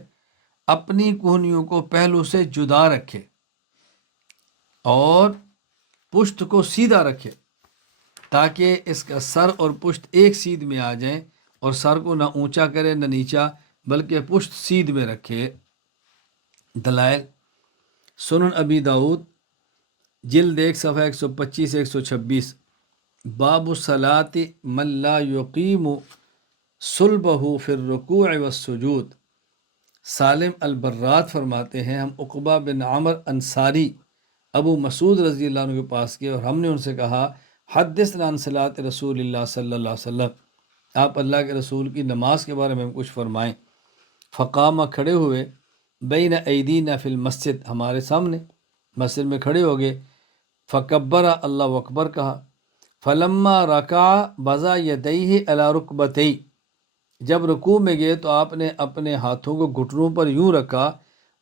اپنی کوہنیوں کو پہلو سے جدا رکھے اور پشت کو سیدھا رکھے تاکہ اس کا سر اور پشت ایک سیدھ میں آ جائیں، اور سر کو نہ اونچا کرے نہ نیچا، بلکہ پشت سیدھ میں رکھے۔ دلائل: سنن ابی داؤد جلد 1 صفحہ 125 سے 126، باب الصلاۃ من لا یقیم صلبہ فی الرکوع والسجود۔ سالم البرات فرماتے ہیں ہم عقبہ بن عمر انصاری ابو مسعود رضی اللہ عنہ کے پاس گئے اور ہم نے ان سے کہا حدثنا عن صلاۃ رسول اللہ صلی اللہ علیہ وسلم، آپ اللہ کے رسول کی نماز کے بارے میں ہم کچھ فرمائیں۔ فقامہ کھڑے ہوئے، بین ایدینا فی المسجد، ہمارے سامنے مسجد میں کھڑے ہو گئے، فکبر، اللہ اکبر کہا، فلما رکع بضع یدیہ علی رکبتیہ، جب رکوع میں گئے تو آپ نے اپنے ہاتھوں کو گھٹنوں پر یوں رکھا،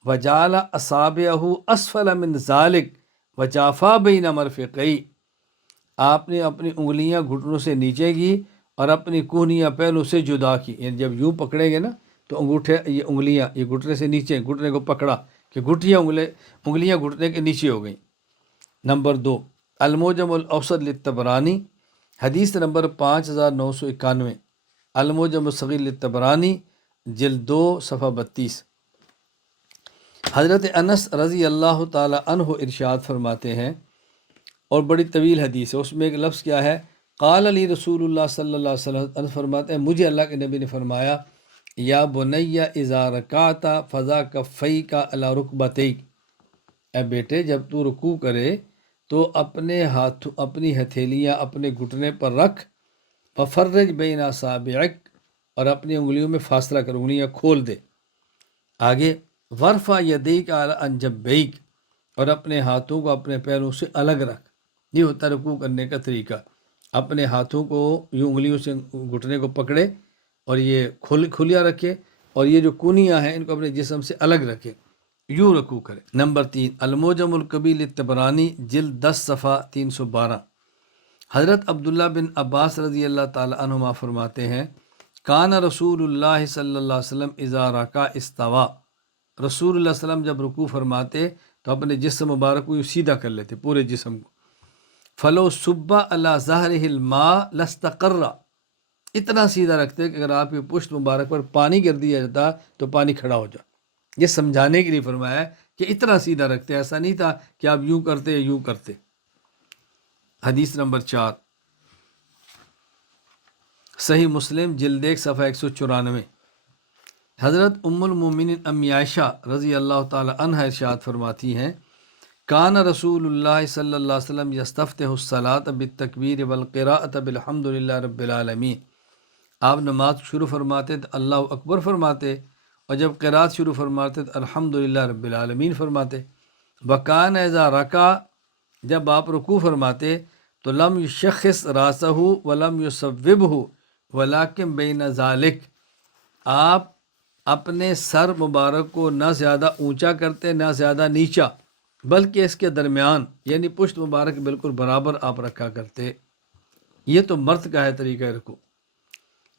وجعل اصابعہ اسفل من ذلک وجافا بین مرفقیہ، آپ نے اپنی انگلیاں گھٹنوں سے نیچے کی اور اپنی کوہنیاں پہلو سے جدا کی، یعنی جب یوں پکڑیں گے نا تو انگوٹھے یہ انگلیاں یہ گھٹنے سے نیچے، گھٹنے کو پکڑا کہ انگلیاں گھٹنے کے نیچے ہو گئیں۔ نمبر 2، المعجم الاوسط للطبرانی، حدیث نمبر 5991، المعجم الصغیر للطبرانی جلد 2 صفحہ 32۔ حضرت انس رضی اللہ تعالی عنہ ارشاد فرماتے ہیں، اور بڑی طویل حدیث ہے، اس میں ایک لفظ کیا ہے، قال علی رسول اللہ صلی اللہ علیہ وسلم، انس فرماتے ہیں مجھے اللہ کے نبی نے فرمایا، یا بنی اذا رکعت فضع کفیک علی رکبتیک، اے بیٹے جب تو رکوع کرے تو اپنی ہتھیلیاں اپنے گھٹنے پر رکھ، ففرج بین اصابعک، اور اپنی انگلیوں میں فاصلہ کر، انگلیاں کھول دے۔ آگے، ورفع یدیک علی انجبیک، اور اپنے ہاتھوں کو اپنے پیروں سے الگ رکھ۔ یہ ہوتا ہے رکوع کرنے کا طریقہ، اپنے ہاتھوں کو یوں انگلیوں سے گھٹنے کو پکڑے اور یہ کھلیا رکھے، اور یہ جو کونیاں ہیں ان کو اپنے جسم سے الگ رکھے، یوں رکوع کرے۔ نمبر 3، المعجم الکبیر للطبرانی جلد 10 صفحہ 312، حضرت عبداللہ بن عباس رضی اللہ تعالی عنہما فرماتے ہیں، کان رسول اللہ صلی اللہ علیہ وسلم اذا رکع استوا، رسول اللہ صلی اللہ علیہ وسلم جب رکوع فرماتے تو اپنے جسم مبارک کو سیدھا کر لیتے، پورے جسم کو، فلو صب علی ظہرہ الماء لاستقر، اتنا سیدھا رکھتے کہ اگر آپ کے پشت مبارک پر پانی گر دیا جاتا تو پانی کھڑا ہو جائے۔ یہ سمجھانے کے لیے فرمایا کہ اتنا سیدھا رکھتے، ایسا نہیں تھا کہ آپ یوں کرتے یا یوں کرتے۔ حدیث نمبر 4، صحیح مسلم جلد 1 صفحہ 194، حضرت ام المومنین امی عائشہ رضی اللہ تعالی عنہ ارشاد فرماتی ہیں، کان رسول اللہ صلی اللہ علیہ وسلم یستفتح الصلاۃ بالتکبیر والقراءۃ بالحمد للہ رب العالمین، آپ نماز شروع فرماتے تو اللہ اکبر فرماتے، اور جب قراءت شروع فرماتے تو الحمد للہ رب العالمین فرماتے۔ وکان اذا رکع، جب آپ رکوع فرماتے تو لم یشخص راسہ ولم یصوبہ ولکن بین ذالک، آپ اپنے سر مبارک کو نہ زیادہ اونچا کرتے نہ زیادہ نیچا، بلکہ اس کے درمیان یعنی پشت مبارک بالکل برابر آپ رکھا کرتے۔ یہ تو مرد کا ہے طریقہ رکوع۔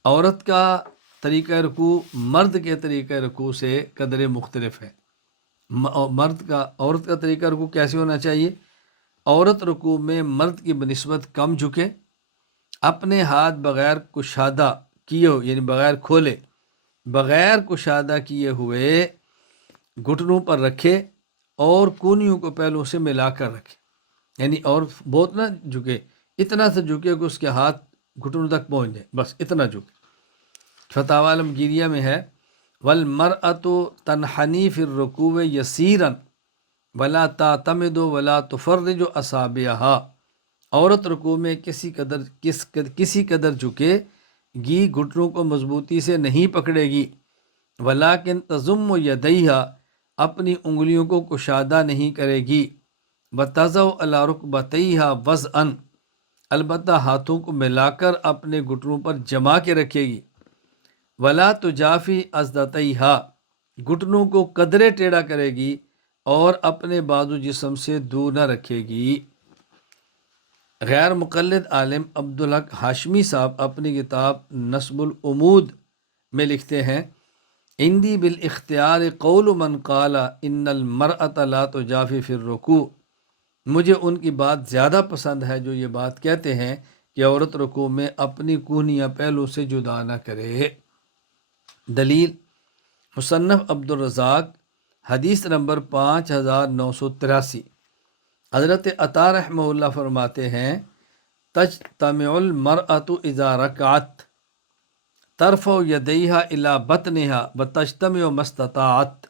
عورت کا طریقہ رکوع مرد کے طریقہ رکوع سے قدر مختلف ہے۔ عورت کا طریقہ رکوع کیسے ہونا چاہیے؟ عورت رکوع میں مرد کی بنسبت کم جھکے، اپنے ہاتھ بغیر کشادہ کیے ہو یعنی بغیر کھولے، بغیر کشادہ کیے ہوئے گھٹنوں پر رکھے اور کونیوں کو پہلوں سے ملا کر رکھے، یعنی اور بہت نہ جھکے، اتنا سے جھکے کہ اس کے ہاتھ گھٹنوں تک پہنچ جائے، بس اتنا جھکے۔ فتاوی عالمگیریہ میں ہے وَالْمَرْأَةُ تَنْحَنِي فِي الرُّكُوعِ يَسِيرًا وَلَا تَعْتَمِدُ وَلَا تُفَرِّجُ أَصَابِعَهَا، عورت رکوع میں کسی قدر جھکے گی، گھٹنوں کو مضبوطی سے نہیں پکڑے گی، ولیکن تضم یدیہا، اپنی انگلیوں کو کشادہ نہیں کرے گی، وتضع علی رکبتیہا وضعا، البتہ ہاتھوں کو ملا کر اپنے گھٹنوں پر جما کے رکھے گی، ولا تجافی عضدتیہا، گھٹنوں کو قدرے ٹیڑھا کرے گی اور اپنے بازو جسم سے دور نہ رکھے گی۔ غیر مقلد عالم عبدالحق ہاشمی صاحب اپنی کتاب نصب العمود میں لکھتے ہیں عندی بالاختیار قول من قال ان المرأة لا تجافی فی الرکوع، مجھے ان کی بات زیادہ پسند ہے جو یہ بات کہتے ہیں کہ عورت رکوع میں اپنی کونیاں پہلو سے جدا نہ کرے۔ دلیل مصنف عبدالرزاق حدیث نمبر 5983، حضرت عطا رحمہ اللہ فرماتے ہیں تجتمع المرأة اذا رکعت ترفع یدیہا الی بطنہا وتجتمع ما استطاعت،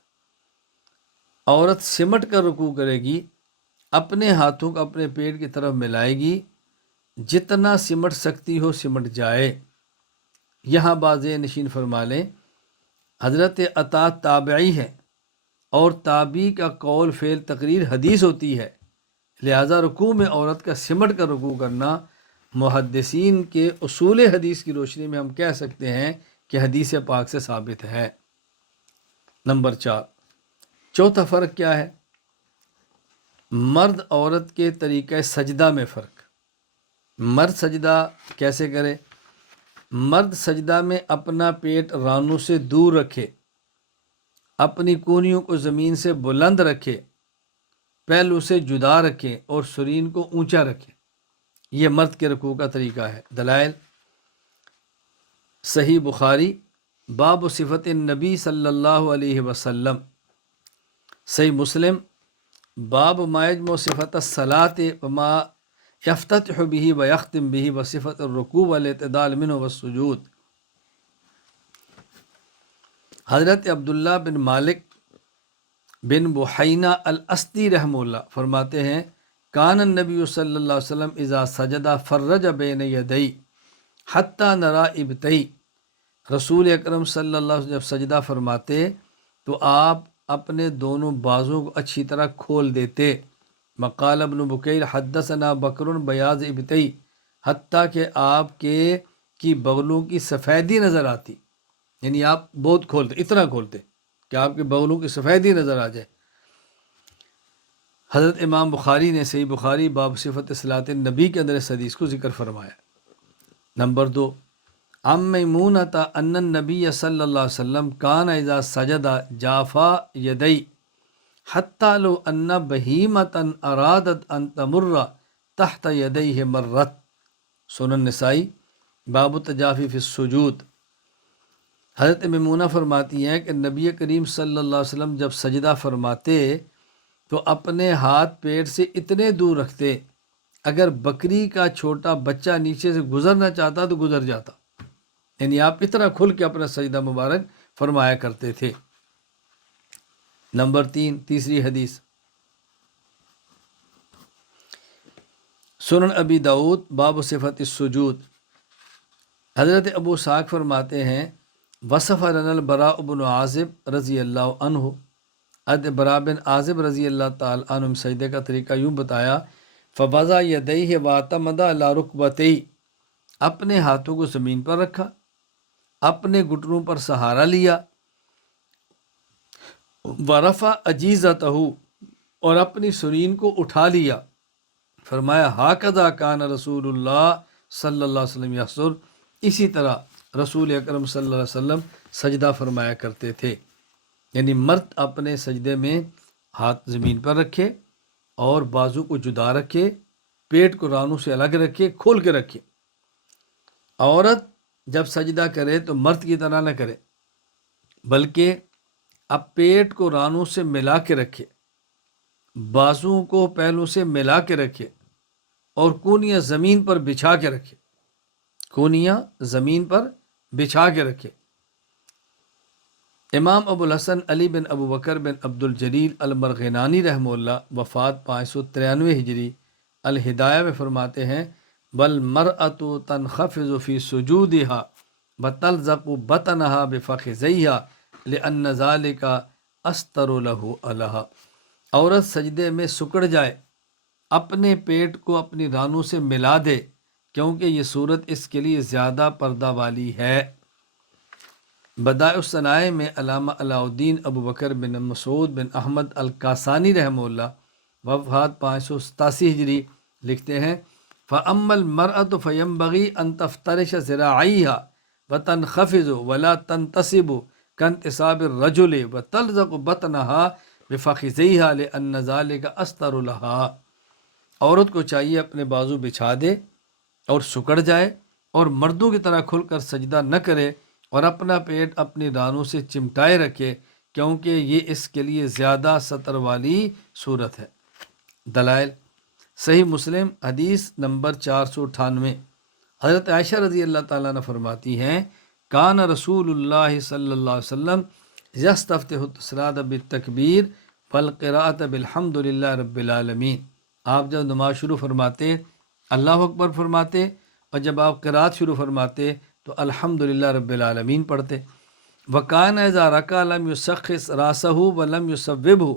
عورت سمٹ کر رکوع کرے گی، اپنے ہاتھوں کو اپنے پیٹ کی طرف ملائے گی، جتنا سمٹ سکتی ہو سمٹ جائے۔ یہاں باز نشین فرما لیں حضرت عطا تابعی ہے اور تابعی کا قول فعل تقریر حدیث ہوتی ہے، لہٰذا رکوع میں عورت کا سمٹ کر رکوع کرنا محدثین کے اصول حدیث کی روشنی میں ہم کہہ سکتے ہیں کہ حدیث پاک سے ثابت ہے۔ نمبر 4، چوتھا فرق کیا ہے؟ مرد عورت کے طریقہ سجدہ میں فرق۔ مرد سجدہ کیسے کرے؟ مرد سجدہ میں اپنا پیٹ رانوں سے دور رکھے، اپنی کونیوں کو زمین سے بلند رکھے، پہلو سے جدا رکھے اور سرین کو اونچا رکھے، یہ مرد کے رکوع کا طریقہ ہے۔ دلائل صحیح بخاری باب صفت النبی صلی اللہ علیہ وسلم، صحیح مسلم باب ما یجمع صفت الصلاۃ وما یفتتح به ویختم به وصفت الرکوع والاعتدال منہ والسجود۔ حضرت عبداللہ بن مالک بن بحینہ الاسدی رحمہ اللہ فرماتے ہیں کان النبی صلی اللہ علیہ وسلم اذا سجد فرج بین یدی حتی نرى ابطی، رسول اکرم صلی اللہ علیہ وسلم جب سجدہ فرماتے تو آپ اپنے دونوں بازوں کو اچھی طرح کھول دیتے۔ مقال ابن بکیر حدثنا بکر بیاض ابطی، حتیٰ کہ آپ کے کی بغلوں کی سفیدی نظر آتی، یعنی آپ بہت کھولتے، اتنا کھولتے کہ آپ کے بغلوں کی سفیدی نظر آ جائے۔ حضرت امام بخاری نے صحیح بخاری باب صفت صلاۃ النبی کے اندر اس حدیث کو ذکر فرمایا۔ نمبر 2، عن میمونۃ ان النبی صلی اللہ علیہ وسلم کان اذا سجد جافا یدی حتی لو ان بہیمۃ ارادت ان تمر تحت یدیہ مرت، سنن نسائی باب التجافی فی السجود۔ حضرت میمونہ فرماتی ہیں کہ نبی کریم صلی اللہ علیہ وسلم جب سجدہ فرماتے تو اپنے ہاتھ پیٹ سے اتنے دور رکھتے اگر بکری کا چھوٹا بچہ نیچے سے گزرنا چاہتا تو گزر جاتا، یعنی آپ اتنا کھل کے اپنا سجدہ مبارک فرمایا کرتے تھے۔ نمبر 3، تیسری حدیث سنن ابی داؤد باب صفت السجود، حضرت ابو اسحاق فرماتے ہیں وصف لنا البراء بن عازب رضی اللہ عنہ، حضرت براء بن عازب رضی اللہ تعالی عنہ سجدے کا طریقہ یوں بتایا فوضع یدیہ واعتمد علی رکبتیہ، اپنے ہاتھوں کو زمین پر رکھا، اپنے گھٹنوں پر سہارا لیا، ورفع عجیزتہ، اور اپنی سرین کو اٹھا لیا۔ فرمایا ہاکذا کان رسول اللہ صلی اللہ علیہ وسلم یسر، اسی طرح رسول اکرم صلی اللہ علیہ وسلم سجدہ فرمایا کرتے تھے۔ یعنی مرد اپنے سجدے میں ہاتھ زمین پر رکھے اور بازو کو جدا رکھے، پیٹ کو رانوں سے الگ رکھے، کھول کے رکھے۔ عورت جب سجدہ کرے تو مرد کی طرح نہ کرے، بلکہ اب پیٹ کو رانوں سے ملا کے رکھے، بازو کو پہلو سے ملا کے رکھے اور کونیاں زمین پر بچھا کے رکھے، کونیاں زمین پر بچھا کے رکھے۔ امام ابو الحسن علی بن ابو بکر بن عبد الجلیل المرغینانی رحمہ اللہ وفات 593 ہجری الہدایہ میں فرماتے ہیں بل مرأۃ تنخفض فی سجودہا وتلزق بطنہا بفخذیہا لأن ذلک استر لہ لہا، عورت سجدے میں سکڑ جائے، اپنے پیٹ کو اپنی رانوں سے ملا دے، کیونکہ یہ صورت اس کے لیے زیادہ پردہ والی ہے۔ بدائع الصنائع میں علامہ علاء الدین ابو بکر بن مسعود بن احمد الکاسانی رحمہ اللہ وفات 587 ہجری لکھتے ہیں فَأَمَّا الْمَرْأَةُ فَيَنْبَغِي أَن تَفْتَرِشَ ذِرَاعَيْهَا وَتَنْخَفِضُ وَلَا تَنْتَصِبُ كَانْتِصَابِ الرَّجُلِ وَتَلْزَقُ بَطْنَهَا بِفَخِذَيْهَا لِأَنَّ ذَلِكَ أَسْتَرُ لَهَا، عورت کو چاہیے اپنے بازو بچھا دے اور سکڑ جائے اور مردوں کی طرح کھل کر سجدہ نہ کرے اور اپنا پیٹ اپنی رانوں سے چمٹائے رکھے، کیونکہ یہ اس کے لیے زیادہ سطر والی صورت ہے۔ دلائل: صحیح مسلم حدیث نمبر 498، حضرت عائشہ رضی اللہ تعالیٰ عنہ فرماتی ہیں کان رسول اللہ صلی اللہ علیہ وسلم یستفتح الصلاۃ بالتکبیر والقراءۃ بالحمد للہ رب العالمین، آپ جب نماز شروع فرماتے اللہ اکبر فرماتے، اور جب آپ قرات شروع فرماتے تو الحمدللہ رب العالمین پڑھتے۔ وَكَانَ إِذَا رَكَعَ لَمْ يُسَخِّصْ رَأْسَهُ وَلَمْ يُصَوِّبْهُ،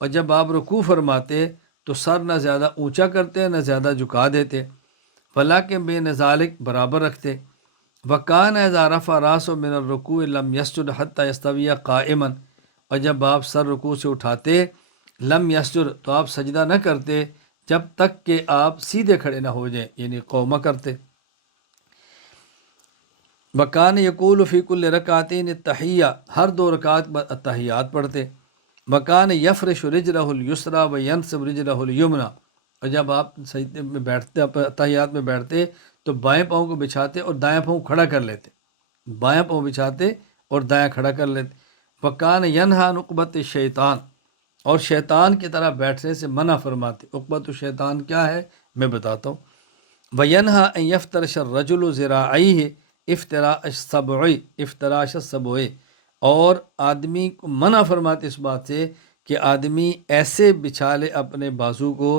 اور جب آپ رکوع فرماتے تو سر نہ زیادہ اونچا کرتے نہ زیادہ جھکا دیتے، وَلَكِنْ بَيْنَ ذَلِكَ برابر رکھتے۔ وَكَانَ إِذَا رَفَعَ رَأْسَهُ مِنَ الرُّكُوعِ لَمْ يَسْجُدْ حَتَّى يَسْتَوِيَ قَائِمًا، اور جب آپ سر رکوع سے اٹھاتے لم یسجد تو آپ سجدہ نہ کرتے جب تک کہ آپ سیدھے کھڑے نہ ہو جائیں، یعنی قومہ کرتے۔ وَكَانَ يَقُولُ فِي كُلِّ رَكْعَتَيْنِ التَّحِيَّةَ، ہر 2 رکعات میں التحیات پڑھتے۔ وَكَانَ يَفْرِشُ رِجْلَهُ الْيُسْرَى وَيَنْصِبُ رِجْلَهُ الْيُمْنَى، اور جب آپ سجدے میں بیٹھتے التحیات میں بیٹھتے تو بائیں پاؤں کو بچھاتے اور دائیں پاؤں کھڑا کر لیتے، بائیں پاؤں بچھاتے اور دائیں کھڑا کر لیتے۔ وَكَانَ يَنْهَى عَنْ عُقْبَةِ الشَّيْطَانِ، اور شیطان کی طرح بیٹھنے سے منع فرماتے۔ عقبۃ الشیطان کیا ہے میں بتاتا ہوں۔ وَيَنْهَى أَنْ يَفْتَرِشَ الرَّجُلُ ذِرَاعَيْهِ افتراش السبع، اور آدمی کو منع فرماتے اس بات سے کہ آدمی ایسے بچھا لے اپنے بازو کو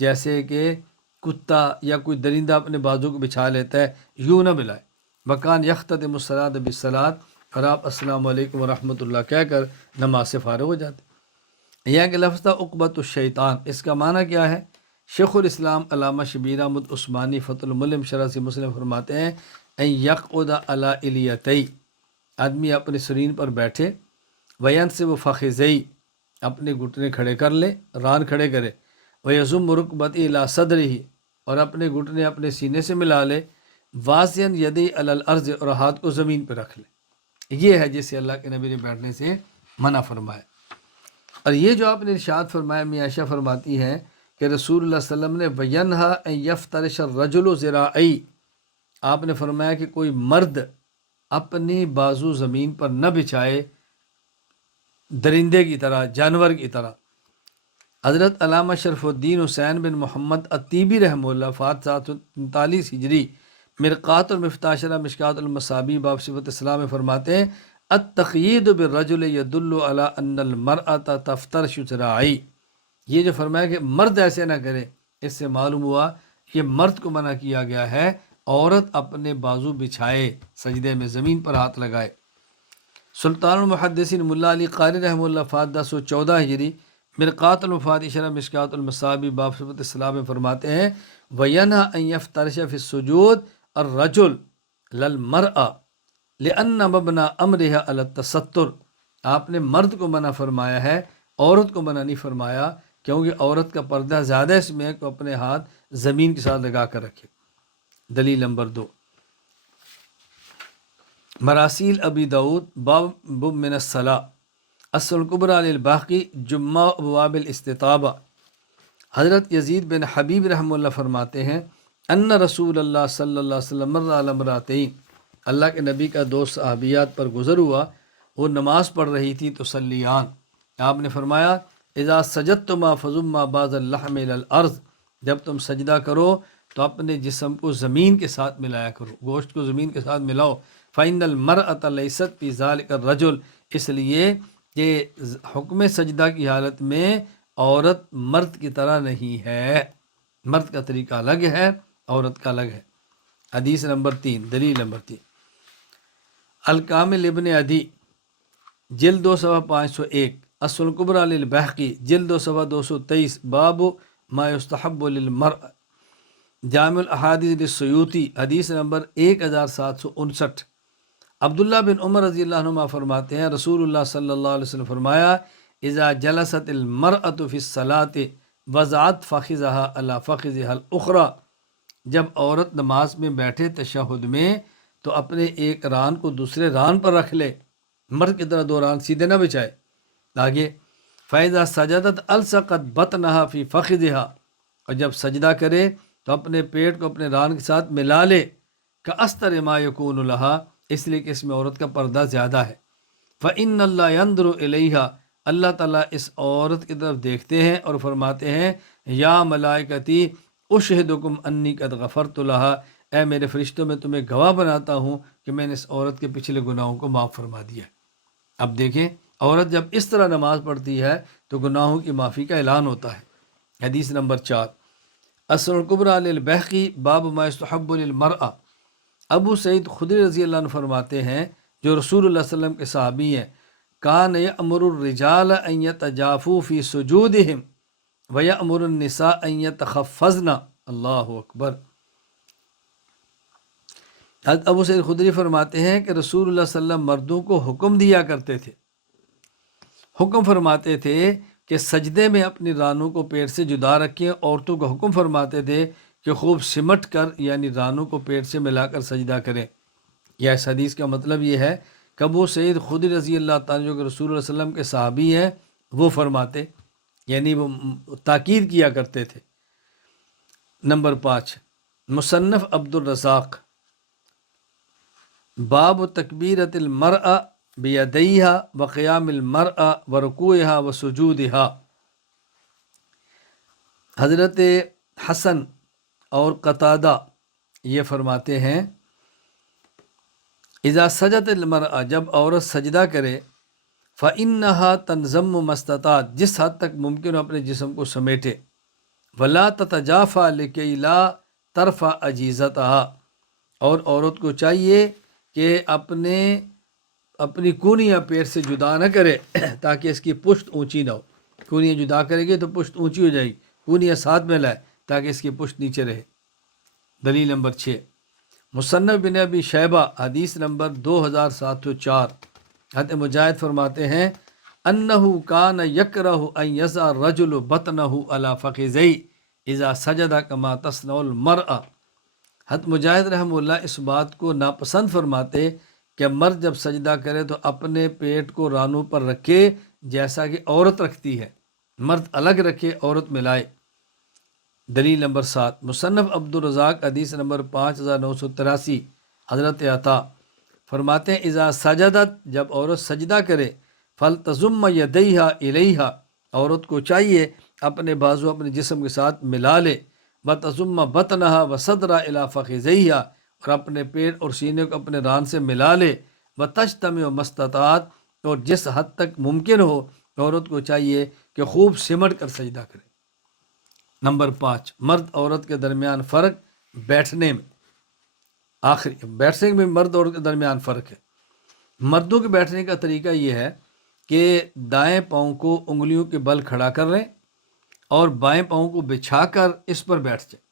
جیسے کہ کتا یا کوئی درندہ اپنے بازو کو بچھا لیتا ہے، یوں نہ ملائے۔ وَكَانَ يَخْتَتِمُ الصَّلَاةَ بِالصَّلَاةِ، اور آپ السلام علیکم ورحمۃ اللہ کہہ کر نماز سے فارغ ہو جاتے۔ یہ کہ لفظ عقبۃ الشیطان، اس کا معنی کیا ہے؟ شیخ الاسلام علامہ شبیر احمد عثمانی فتح الملم شرح سے مسلم فرماتے ہیں ان یقعد علی الیتئی، آدمی اپنے سرین پر بیٹھے، وینصب فخذی، اپنے گھٹنے کھڑے کر لے، ران کھڑے کرے، ویضم رکبتی الی صدرہ، اور اپنے گھٹنے اپنے سینے سے ملا لے، واضعا یدی علی الارض، اور ہاتھ کو زمین پہ رکھ لے۔ یہ ہے جسے اللہ کے نبی نے بیٹھنے سے منع فرمایا۔ اور یہ جو آپ نے ارشاد فرمایا، میں عائشہ فرماتی ہیں کہ رسول اللہ صلی اللہ علیہ وسلم نے وَيَنْهَا أَن يَفْتَرِشَ الرَّجُلُ ذِرَاعَيْهِ، آپ نے فرمایا کہ کوئی مرد اپنی بازو زمین پر نہ بچھائے درندے کی طرح، جانور کی طرح۔ حضرت علامہ شرف الدین حسین بن محمد الطیبی رحمہ اللہ وفات 739 ہجری مرقات المفتاح شرح مشکات المصابیح باب صفت الصلاۃ میں فرماتے ہیں التقیید بالرجل یدل علی ان المرأة تفترش ذراعی، یہ جو فرمایا کہ مرد ایسے نہ کرے، اس سے معلوم ہوا کہ مرد کو منع کیا گیا ہے عورت اپنے بازو بچھائے، سجدے میں زمین پر ہاتھ لگائے۔ سلطان المحدثین ملا علی قاری رحمہ اللہ وفات 1014 ہجری مرقات المفاتیح شرح مشکات المصابیح باب صفت الصلاۃ میں فرماتے ہیں وَيَنْهَى أَن يَفْتَرِشَ فِي السُّجُودِ الرَّجُلُ لِلْمَرْأَةِ لِأَنَّ مَبْنَى أَمْرِهَا عَلَى التَّسَتُّرِ، آپ نے مرد کو منع فرمایا ہے، عورت کو منع نہیں فرمایا، کیونکہ عورت کا پردہ زیادہ اس میں ہے کہ اپنے ہاتھ زمین کے ساتھ لگا کر رکھے۔ دلیل نمبر 2، مراسیل ابی داود باب من الصلاۃ الکبریٰ للباقی جمعہ ابواب الاستطابہ۔ حضرت یزید بن حبیب رحمہ اللہ فرماتے ہیں ان رسول اللہ صلی اللہ علیہ وسلم مر علی امرأتین، اللہ کے نبی کا دو صحابیات پر گزر ہوا، وہ نماز پڑھ رہی تھی تصلیان۔ آپ نے فرمایا اذا سجدتما فضما بعض اللحم الی الارض، جب تم سجدہ کرو تو اپنے جسم کو زمین کے ساتھ ملایا کرو، گوشت کو زمین کے ساتھ ملاؤ۔ فإن المرأة لیست فی ذلک الرجل، اس لیے کہ حکم سجدہ کی حالت میں عورت مرد کی طرح نہیں ہے، مرد کا طریقہ الگ ہے، عورت کا الگ ہے۔ حدیث نمبر 3، دلیل نمبر 3، الکامل ابن عدی جلد 2 صفحہ 501، الکبریٰ للبیہقی جلد 2 صفحہ 223، باب ما یستحب للمرء، جامع الاحادیث للسیوطی حدیث نمبر 1759۔ عبداللہ بن عمر رضی اللہ عنہما فرماتے ہیں رسول اللہ صلی اللہ علیہ وسلم فرمایا اذا جلست المرأة فی الصلاة وضعت فخذها علی فخذها الاخری، جب عورت نماز میں بیٹھے تشہد میں تو اپنے ایک ران کو دوسرے ران پر رکھ لے، مرد کی طرح دو ران سیدھے نہ بچھائے۔ آگے فَإِذَا سَجَدَتْ أَلْصَقَتْ بَطْنَهَا فِي فَخِذِهَا، اور جب سجدہ کرے تو اپنے پیٹ کو اپنے ران کے ساتھ ملا لے، كَأَسْتَرِ مَا يَكُونُ لَهَا، اس لیے کہ اس میں عورت کا پردہ زیادہ ہے۔ فَإِنَّ اللَّهَ يَنْظُرُ إِلَيْهَا، اللہ تعالیٰ اس عورت کی طرف دیکھتے ہیں اور فرماتے ہیں یا ملائکتی اشہدکم انی قد غفرت لها، اے میرے فرشتوں میں تمہیں گواہ بناتا ہوں کہ میں نے اس عورت کے پچھلے گناہوں کو معاف فرما دیا ہے۔ اب دیکھیں عورت جب اس طرح نماز پڑھتی ہے تو گناہوں کی معافی کا اعلان ہوتا ہے۔ حدیث نمبر 4، الکبریٰ للبیہقی باب ما یستحب للمرأة، ابو سعید خدری رضی اللہ عنہ فرماتے ہیں جو رسول اللہ صلی اللہ علیہ وسلم کے صحابی ہیں، کان یأمر الرجال ان یتجافوا فی سجودہم ویأمر النساء ان یتخفضن، اللہ اکبر۔ حضرت ابو سعید خدری فرماتے ہیں کہ رسول اللہ صلی اللہ علیہ وسلم مردوں کو حکم دیا کرتے تھے، حکم فرماتے تھے کہ سجدے میں اپنی رانوں کو پیٹ سے جدا رکھیں، عورتوں کو حکم فرماتے تھے کہ خوب سمٹ کر یعنی رانوں کو پیٹ سے ملا کر سجدہ کریں۔ یا اس حدیث کا مطلب یہ ہے کہ ابو سعید خدری رضی اللہ تعالیٰ جو کہ رسول اللہ صلی اللہ علیہ وسلم کے صحابی ہیں وہ فرماتے، یعنی وہ تاکید کیا کرتے تھے۔ نمبر 5، مصنف عبد الرزاق باب تکبیرۃ المرأة بیدیہا وقیام المرأة ورکوعہا وسجودہا۔ حضرت حسن اور قتادہ یہ فرماتے ہیں اذا سجدت المرأة، جب عورت سجدہ کرے، فإنها تنضم ما استطاعت، جس حد تک ممکن ہو اپنے جسم کو سمیٹے، ولا تتجافى لكي لا ترفع عجیزتها، اور عورت کو چاہیے کہ اپنی کونیاں پیٹ سے جدا نہ کرے تاکہ اس کی پشت اونچی نہ ہو۔ کونیاں جدا کرے گی تو پشت اونچی ہو جائے گی، کونیاں ساتھ میں لائے تاکہ اس کی پشت نیچے رہے۔ دلیل نمبر 6، مصنف بن ابی شیبہ حدیث نمبر 2704، حضرت مجاہد فرماتے ہیں انہ کان یکرہ ان یضع الرجل بطنہ علی فخذیہ اذا سجد کما تصنع المرأة۔ حضرت مجاہد رحمہ اللہ اس بات کو ناپسند فرماتے کہ مرد جب سجدہ کرے تو اپنے پیٹ کو رانوں پر رکھے جیسا کہ عورت رکھتی ہے، مرد الگ رکھے عورت ملائے۔ دلیل نمبر 7، مصنف عبد الرزاق حدیث نمبر 5983، حضرت عطا فرماتے ہیں اذا سجدت، جب عورت سجدہ کرے، فلتضم یدیہا الیہا، عورت کو چاہیے اپنے بازو اپنے جسم کے ساتھ ملا لے، وتضم بطنہا وصدرہا الی فخذیہا، اور اپنے پیٹ اور سینے کو اپنے ران سے ملا لے، وتجتمع ما استطاعت، اور جس حد تک ممکن ہو عورت کو چاہیے کہ خوب سمٹ کر سجدہ کرے۔ نمبر 5، مرد عورت کے درمیان فرق بیٹھنے میں، آخری بیٹھنے میں مرد عورت کے درمیان فرق ہے۔ مردوں کے بیٹھنے کا طریقہ یہ ہے کہ دائیں پاؤں کو انگلیوں کے بل کھڑا کر لیں اور بائیں پاؤں کو بچھا کر اس پر بیٹھ جائیں،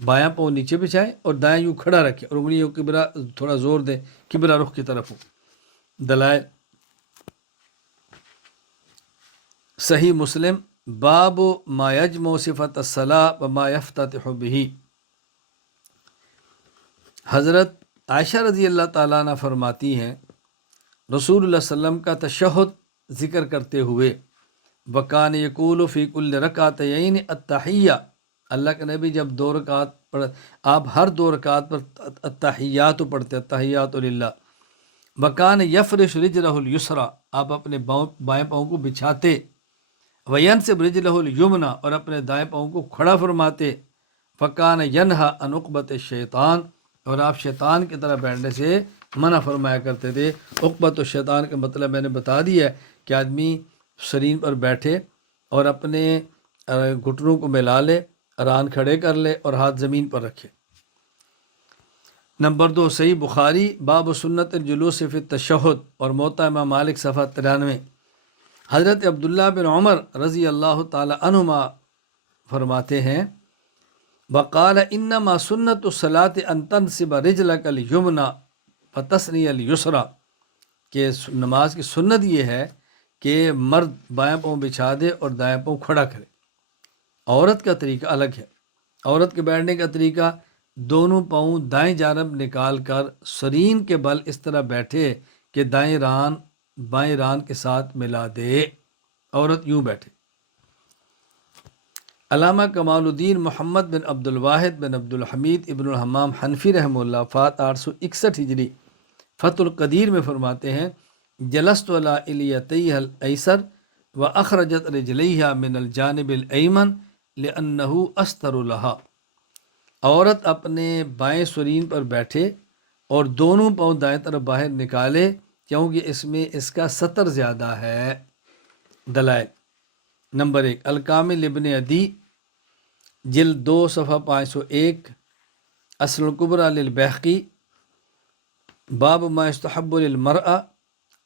بایاں پاؤں نیچے بچھائیں اور دائیں یوں کھڑا رکھیں اور انگلیوں قبلہ تھوڑا زور دیں، قبلہ رخ کی طرف ہو۔ دلائل صحیح مسلم باب ما یجمع صفت الصلاۃ و ما یفتتح بہ۔ حضرت عائشہ رضی اللہ تعالیٰ عنہ فرماتی ہیں رسول اللہ صلی اللہ علیہ وسلم کا تشہد ذکر کرتے ہوئے وکان یقول فی کل رکعتین التحیہ، اللہ کے نبی جب 2 رکعت پڑھ، آپ ہر 2 رکعت پر التحیات پڑھتے، التحیات للہ۔ وکان یفرش رجلہ الیسریٰ، آپ اپنے بائیں پاؤں کو بچھاتے، وینصب رجلہ الیمنی، اور اپنے دائیں پاؤں کو کھڑا فرماتے، فکان ینہا عن عقبۃ الشیطان، اور آپ شیطان کی طرح بیٹھنے سے منع فرمایا کرتے تھے۔ عقبۃ الشیطان کا مطلب میں نے بتا دیا ہے کہ آدمی سرین پر بیٹھے اور اپنے گھٹنوں کو ملا لے، ران کھڑے کر لے اور ہاتھ زمین پر رکھے۔ نمبر 2، صحیح بخاری باب سنت الجلوس فی التشہد، اور موطا امام مالک صفحہ 93۔ حضرت عبداللہ بن عمر رضی اللہ تعالی عنہما فرماتے ہیں وقال انما سنت الصلاۃ ان تنصب رجلک الیمنی فتثنی الیسریٰ، کہ نماز کی سنت یہ ہے کہ مرد بائیں پاؤں بچھا دے اور دائیں پاؤں کھڑا کرے۔ عورت کا طریقہ الگ ہے، عورت کے بیٹھنے کا طریقہ دونوں پاؤں دائیں جانب نکال کر سرین کے بل اس طرح بیٹھے کہ دائیں ران بائیں ران کے ساتھ ملا دے، عورت یوں بیٹھے۔ علامہ کمال الدین محمد بن عبد الواحد بن عبد الحمید ابن الحمام حنفی رحمہ اللہ فات 861 ہجری فتح القدیر میں فرماتے ہیں جلست علی الیتیہ الایسر واخرجت رجلیہا من الجانب الایمن لانہ استر لہا، عورت اپنے بائیں سرین پر بیٹھے اور دونوں پاؤں دائیں طرف باہر نکالے کیونکہ اس میں اس کا ستر زیادہ ہے۔ دلائل: نمبر 1، الکامل ابن عدی جلد 2 صفحہ 501، اصل الکبریٰ للبیہقی باب ما یستحب للمرأة،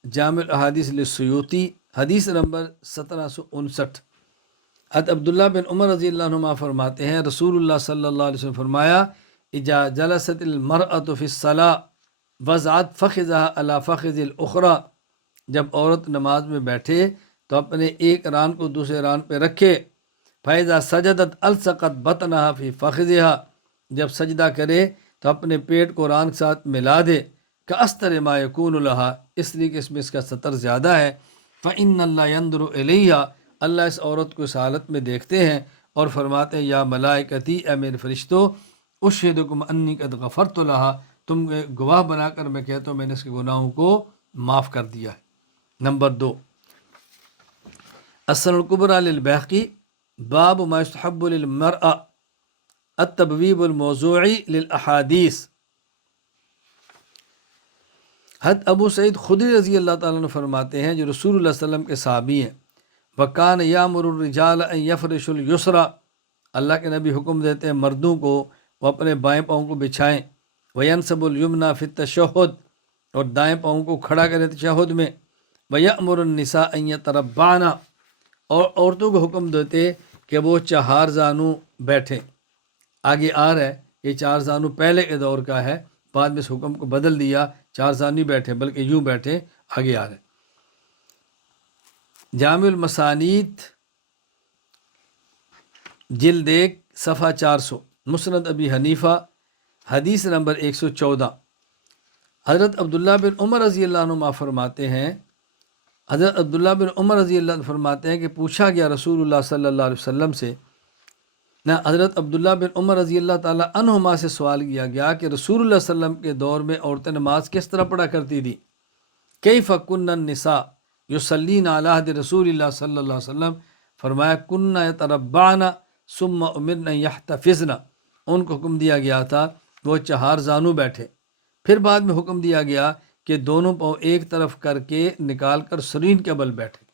جامع الاحادیث للسیوطی حدیث نمبر 1759۔ حضرت عبداللہ بن عمر رضی اللہ عنہما فرماتے ہیں رسول اللہ صلی اللہ علیہ وسلم فرمایا اذا جلست المرأة فی الصلاة وضعت فخذها على فخذ الاخرى، جب عورت نماز میں بیٹھے تو اپنے ایک ران کو دوسرے ران پہ رکھے، فاذا سجدت الصقت بطنها فی فخذها، جب سجدہ کرے تو اپنے پیٹ کو ران کے ساتھ ملا دے، کاستر ما یکون لها، اس لیے کہ اس میں اس کا ستر زیادہ ہے، فإن اللہ ينظر الیہا، اللہ اس عورت کو اس حالت میں دیکھتے ہیں اور فرماتے ہیں یا ملائکتی، اے میرے فرشتو، اشہدکم انی قد غفرت لہا، تم گواہ بنا کر میں کہتا ہوں میں نے اس کے گناہوں کو معاف کر دیا ہے۔ نمبر 2، السنن الکبریٰ للبیہقی باب ما یستحب للمرأة التبویب الموضوعی للاحادیث۔ حضرت ابو سعید خدری رضی اللہ تعالیٰ عنہ فرماتے ہیں جو رسول اللہ صلی اللہ علیہ وسلم کے صحابی ہیں، وَكَانَ يَأْمُرُ الرِّجَالَ أَن يَفْرِشُوا الْيُسْرَى، اللہ کے نبی حکم دیتے ہیں مردوں کو وہ اپنے بائیں پاؤں کو بچھائیں، وَيَنْصِبُ الْيُمْنَى فِي التَّشَهُّدِ، اور دائیں پاؤں کو کھڑا کریں تشہد میں، وَيَأْمُرُ النِّسَاءَ أَن يَتَرَبَّعْنَ، اور عورتوں کو حکم دیتے کہ وہ 4 زانو بیٹھیں۔ آگے آ رہا ہے یہ 4 زانو پہلے کے دور کا ہے، بعد میں اس حکم کو بدل دیا، 4 زانو نہیں بیٹھے بلکہ یوں بیٹھے۔ آگے آ رہا ہے جامع المسانید جلد 1 صفحہ 400، مسند ابی حنیفہ حدیث نمبر 114۔ حضرت عبداللہ بن عمر رضی اللہ عنہ فرماتے ہیں حضرت عبداللہ بن عمر رضی اللہ عنہ فرماتے ہیں کہ پوچھا گیا رسول اللہ صلی اللہ علیہ وسلم سے، نہ حضرت عبداللہ بن عمر رضی اللہ تعالیٰ عنہما سے سوال کیا گیا کہ رسول اللہ صلی اللہ علیہ وسلم کے دور میں عورتیں نماز کس طرح پڑھا کرتی تھی؟ کیف کن النساء یصلین علی عہد رسول اللہ صلی اللہ علیہ وسلم، فرمایا کن یتربعن ثم امرن یحتفظن، ان کو حکم دیا گیا تھا وہ 4 زانو بیٹھے، پھر بعد میں حکم دیا گیا کہ دونوں پاؤں ایک طرف کر کے نکال کر سرین کے بل بیٹھے۔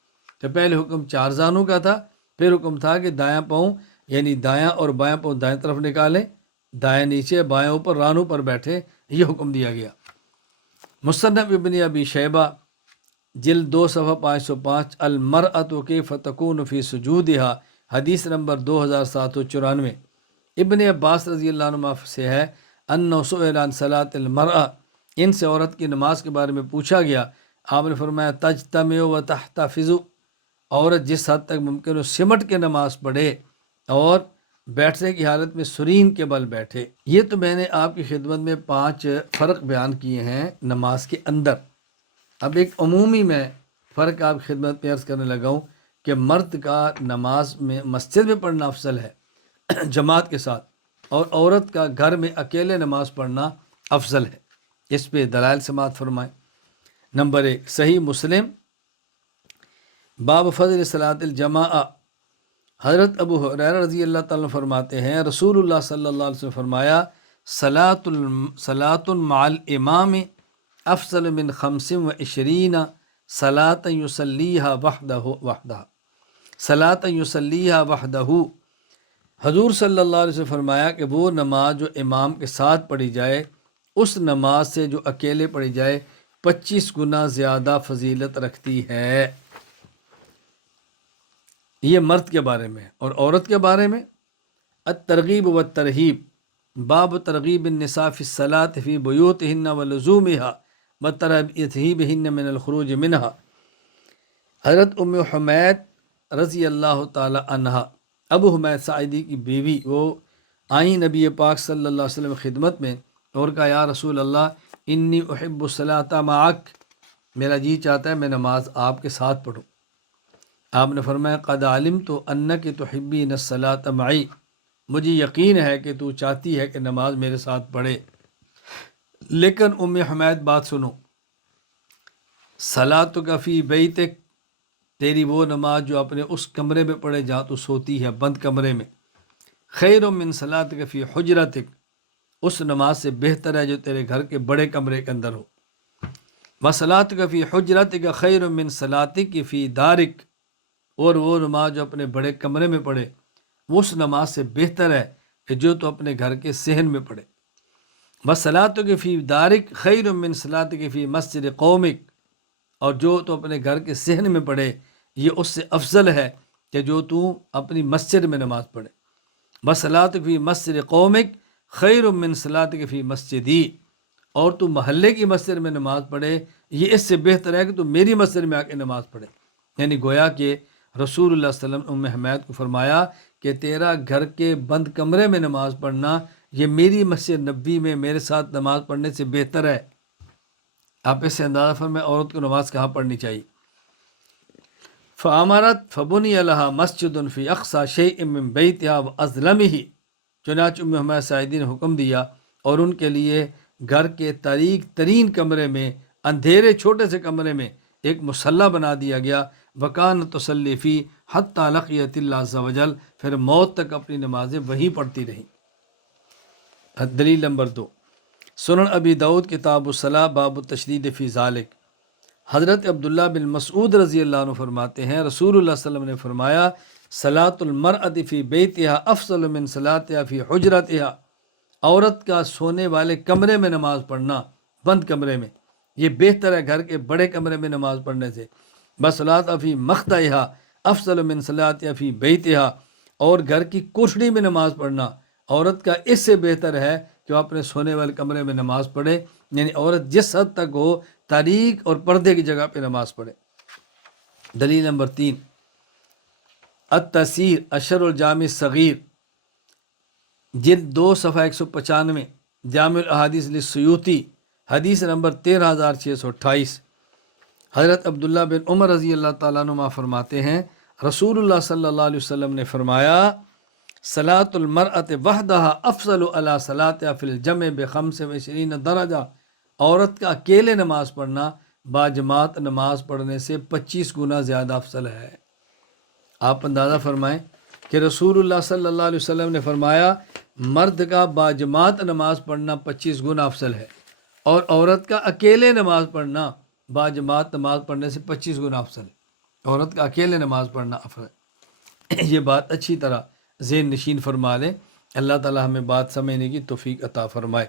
تو پہلے حکم 4 زانو کا تھا، پھر حکم تھا کہ دایاں پاؤں یعنی دایاں اور بایاں پاؤں دائیں طرف نکالیں، دائیں نیچے بائیں اوپر رانوں پر بیٹھے، یہ حکم دیا گیا۔ مصنف ابن ابی شیبہ جلد 2 صفحہ 505، المرأة کیف تکون فی سجودہا حدیث نمبر 2794۔ ابن عباس رضی اللہ عنہ سے ہے انہ سئل عن صلاۃ المرأة، ان سے عورت کی نماز کے بارے میں پوچھا گیا، آپ نے فرمایا تجتمع و تحتفظ، عورت جس حد تک ممکن ہو سمٹ کے نماز پڑھے اور بیٹھنے کی حالت میں سرین کے بل بیٹھے۔ یہ تو میں نے آپ کی خدمت میں 5 فرق بیان کیے ہیں نماز کے اندر۔ اب ایک عمومی میں فرق آپ کی خدمت میں عرض کرنے لگا ہوں کہ مرد کا نماز میں مسجد میں پڑھنا افضل ہے جماعت کے ساتھ، اور عورت کا گھر میں اکیلے نماز پڑھنا افضل ہے۔ اس پہ دلائل سماعت فرمائیں۔ نمبر 1 صحیح مسلم باب فضل صلاۃ الجماع، حضرت ابو ہریرہ رضی اللہ تعالیٰ عنہ فرماتے ہیں رسول اللہ صلی اللہ علیہ وسلم فرمایا صلاۃ مع الامام افضل من 25 صلاۃ یصلیھا وحدہ صلاۃ یصلیھا وحدہ۔ حضور صلی اللہ علیہ وسلم فرمایا کہ وہ نماز جو امام کے ساتھ پڑھی جائے اس نماز سے جو اکیلے پڑھی جائے 25 گنا زیادہ فضیلت رکھتی ہے۔ یہ مرد کے بارے میں، اور عورت کے بارے میں الترغیب والترہیب باب ترغیب النساء فی الصلاۃ فی بیوتہن ولزومہا وترہیبہن من الخروج منہا۔ حضرت ام حمید رضی اللہ تعالی عنہا، ابو حمید ساعدی کی بیوی، وہ آئیں نبی پاک صلی اللہ علیہ وسلم خدمت میں اور کہا یا رسول اللہ انی احب الصلاۃ معک، میرا جی چاہتا ہے میں نماز آپ کے ساتھ پڑھوں۔ آپ نے فرمایا قد علمت انک تحبین الصلاۃ معی، مجھے یقین ہے کہ تو چاہتی ہے کہ نماز میرے ساتھ پڑھے، لیکن ام حمید بات سنو، صلاتک فی بیتک، تیری وہ نماز جو اپنے اس کمرے میں پڑھے جہاں تو سوتی ہے بند کمرے میں، خیر من صلاتک فی حجرتک، اس نماز سے بہتر ہے جو تیرے گھر کے بڑے کمرے کے اندر ہو، وصلاتک فی حجرتک خیر من صلاتک فی دارک، اور وہ نماز جو اپنے بڑے کمرے میں پڑھے وہ اس نماز سے بہتر ہے کہ جو تو اپنے گھر کے صحن میں پڑھے، وصلاتک فی دارک خیر من صلاتک فی مسجد قومک، اور جو تو اپنے گھر کے صحن میں پڑھے یہ اس سے افضل ہے کہ جو تو اپنی مسجد میں نماز پڑھے، وصلاتک فی مسجد قومک خیر من صلاتک فی مسجدی، اور تو محلے کی مسجد میں نماز پڑھے یہ اس سے بہتر ہے کہ تو میری مسجد میں آ کے نماز پڑھے۔ یعنی گویا کہ رسول اللہ صلی اللہ علیہ وسلم ام حمید کو فرمایا کہ تیرا گھر کے بند کمرے میں نماز پڑھنا یہ میری مسجد نبی میں میرے ساتھ نماز پڑھنے سے بہتر ہے۔ آپ اس سے اندازہ فرمائیں عورت کو نماز کہاں پڑھنی چاہیے۔ فامرت فبنی لها مسجد فی اقصی شیء من بیتها واظلمہ، چنانچہ ام حمید ساعدی نے حکم دیا اور ان کے لیے گھر کے تاریک ترین کمرے میں، اندھیرے چھوٹے سے کمرے میں ایک مصلی بنا دیا گیا، وکانت تصلی فی حتی لقیت اللہ عز وجل، پھر موت تک اپنی نمازیں وہیں پڑھتی رہیں۔ دلیل نمبر 2 سنن ابی داؤد کتاب الصلاۃ باب التشدید فی ذالک، حضرت عبداللہ بن مسعود رضی اللہ عنہ فرماتے ہیں رسول اللہ صلی اللہ علیہ وسلم نے فرمایا صلاۃ المرأۃ فی بیتہا افضل من صلاتہا فی حجرتہا، عورت کا سونے والے کمرے میں نماز پڑھنا بند کمرے میں یہ بہتر ہے گھر کے بڑے کمرے میں نماز پڑھنے سے، بصلاۃ فی مخدعہا افضل من صلاتہا فی بیتہا، اور گھر کی کوٹھڑی میں نماز پڑھنا عورت کا اس سے بہتر ہے کہ وہ اپنے سونے والے کمرے میں نماز پڑھے، یعنی عورت جس حد تک ہو تاریک اور پردے کی جگہ پہ نماز پڑھے۔ دلیل نمبر 3 التسیر اشر الجامع الصغیر جلد 2 صفحہ 195 جامع الاحادیث للسیوطی حدیث نمبر 13628، حضرت عبداللہ بن عمر رضی اللہ تعالیٰ عنہ فرماتے ہیں رسول اللہ صلی اللہ علیہ وسلم نے فرمایا صلاۃ المرأۃ وحدہا افضل علی صلاتہا فی الجمع ب25 درجہ، عورت کا اکیلے نماز پڑھنا باجماعت نماز پڑھنے سے 25 گنا زیادہ افضل ہے۔ آپ اندازہ فرمائیں کہ رسول اللہ صلی اللہ علیہ وسلم نے فرمایا مرد کا باجماعت نماز پڑھنا 25 گنا افضل ہے، اور عورت کا اکیلے نماز پڑھنا باجماعت نماز پڑھنے سے 25 گنا افضل ہے۔ عورت کا اکیلے نماز پڑھنا افضل ہے۔ یہ بات اچھی طرح ذہن نشین فرما لیں، اللہ تعالی ہمیں بات سمجھنے کی توفیق عطا فرمائے۔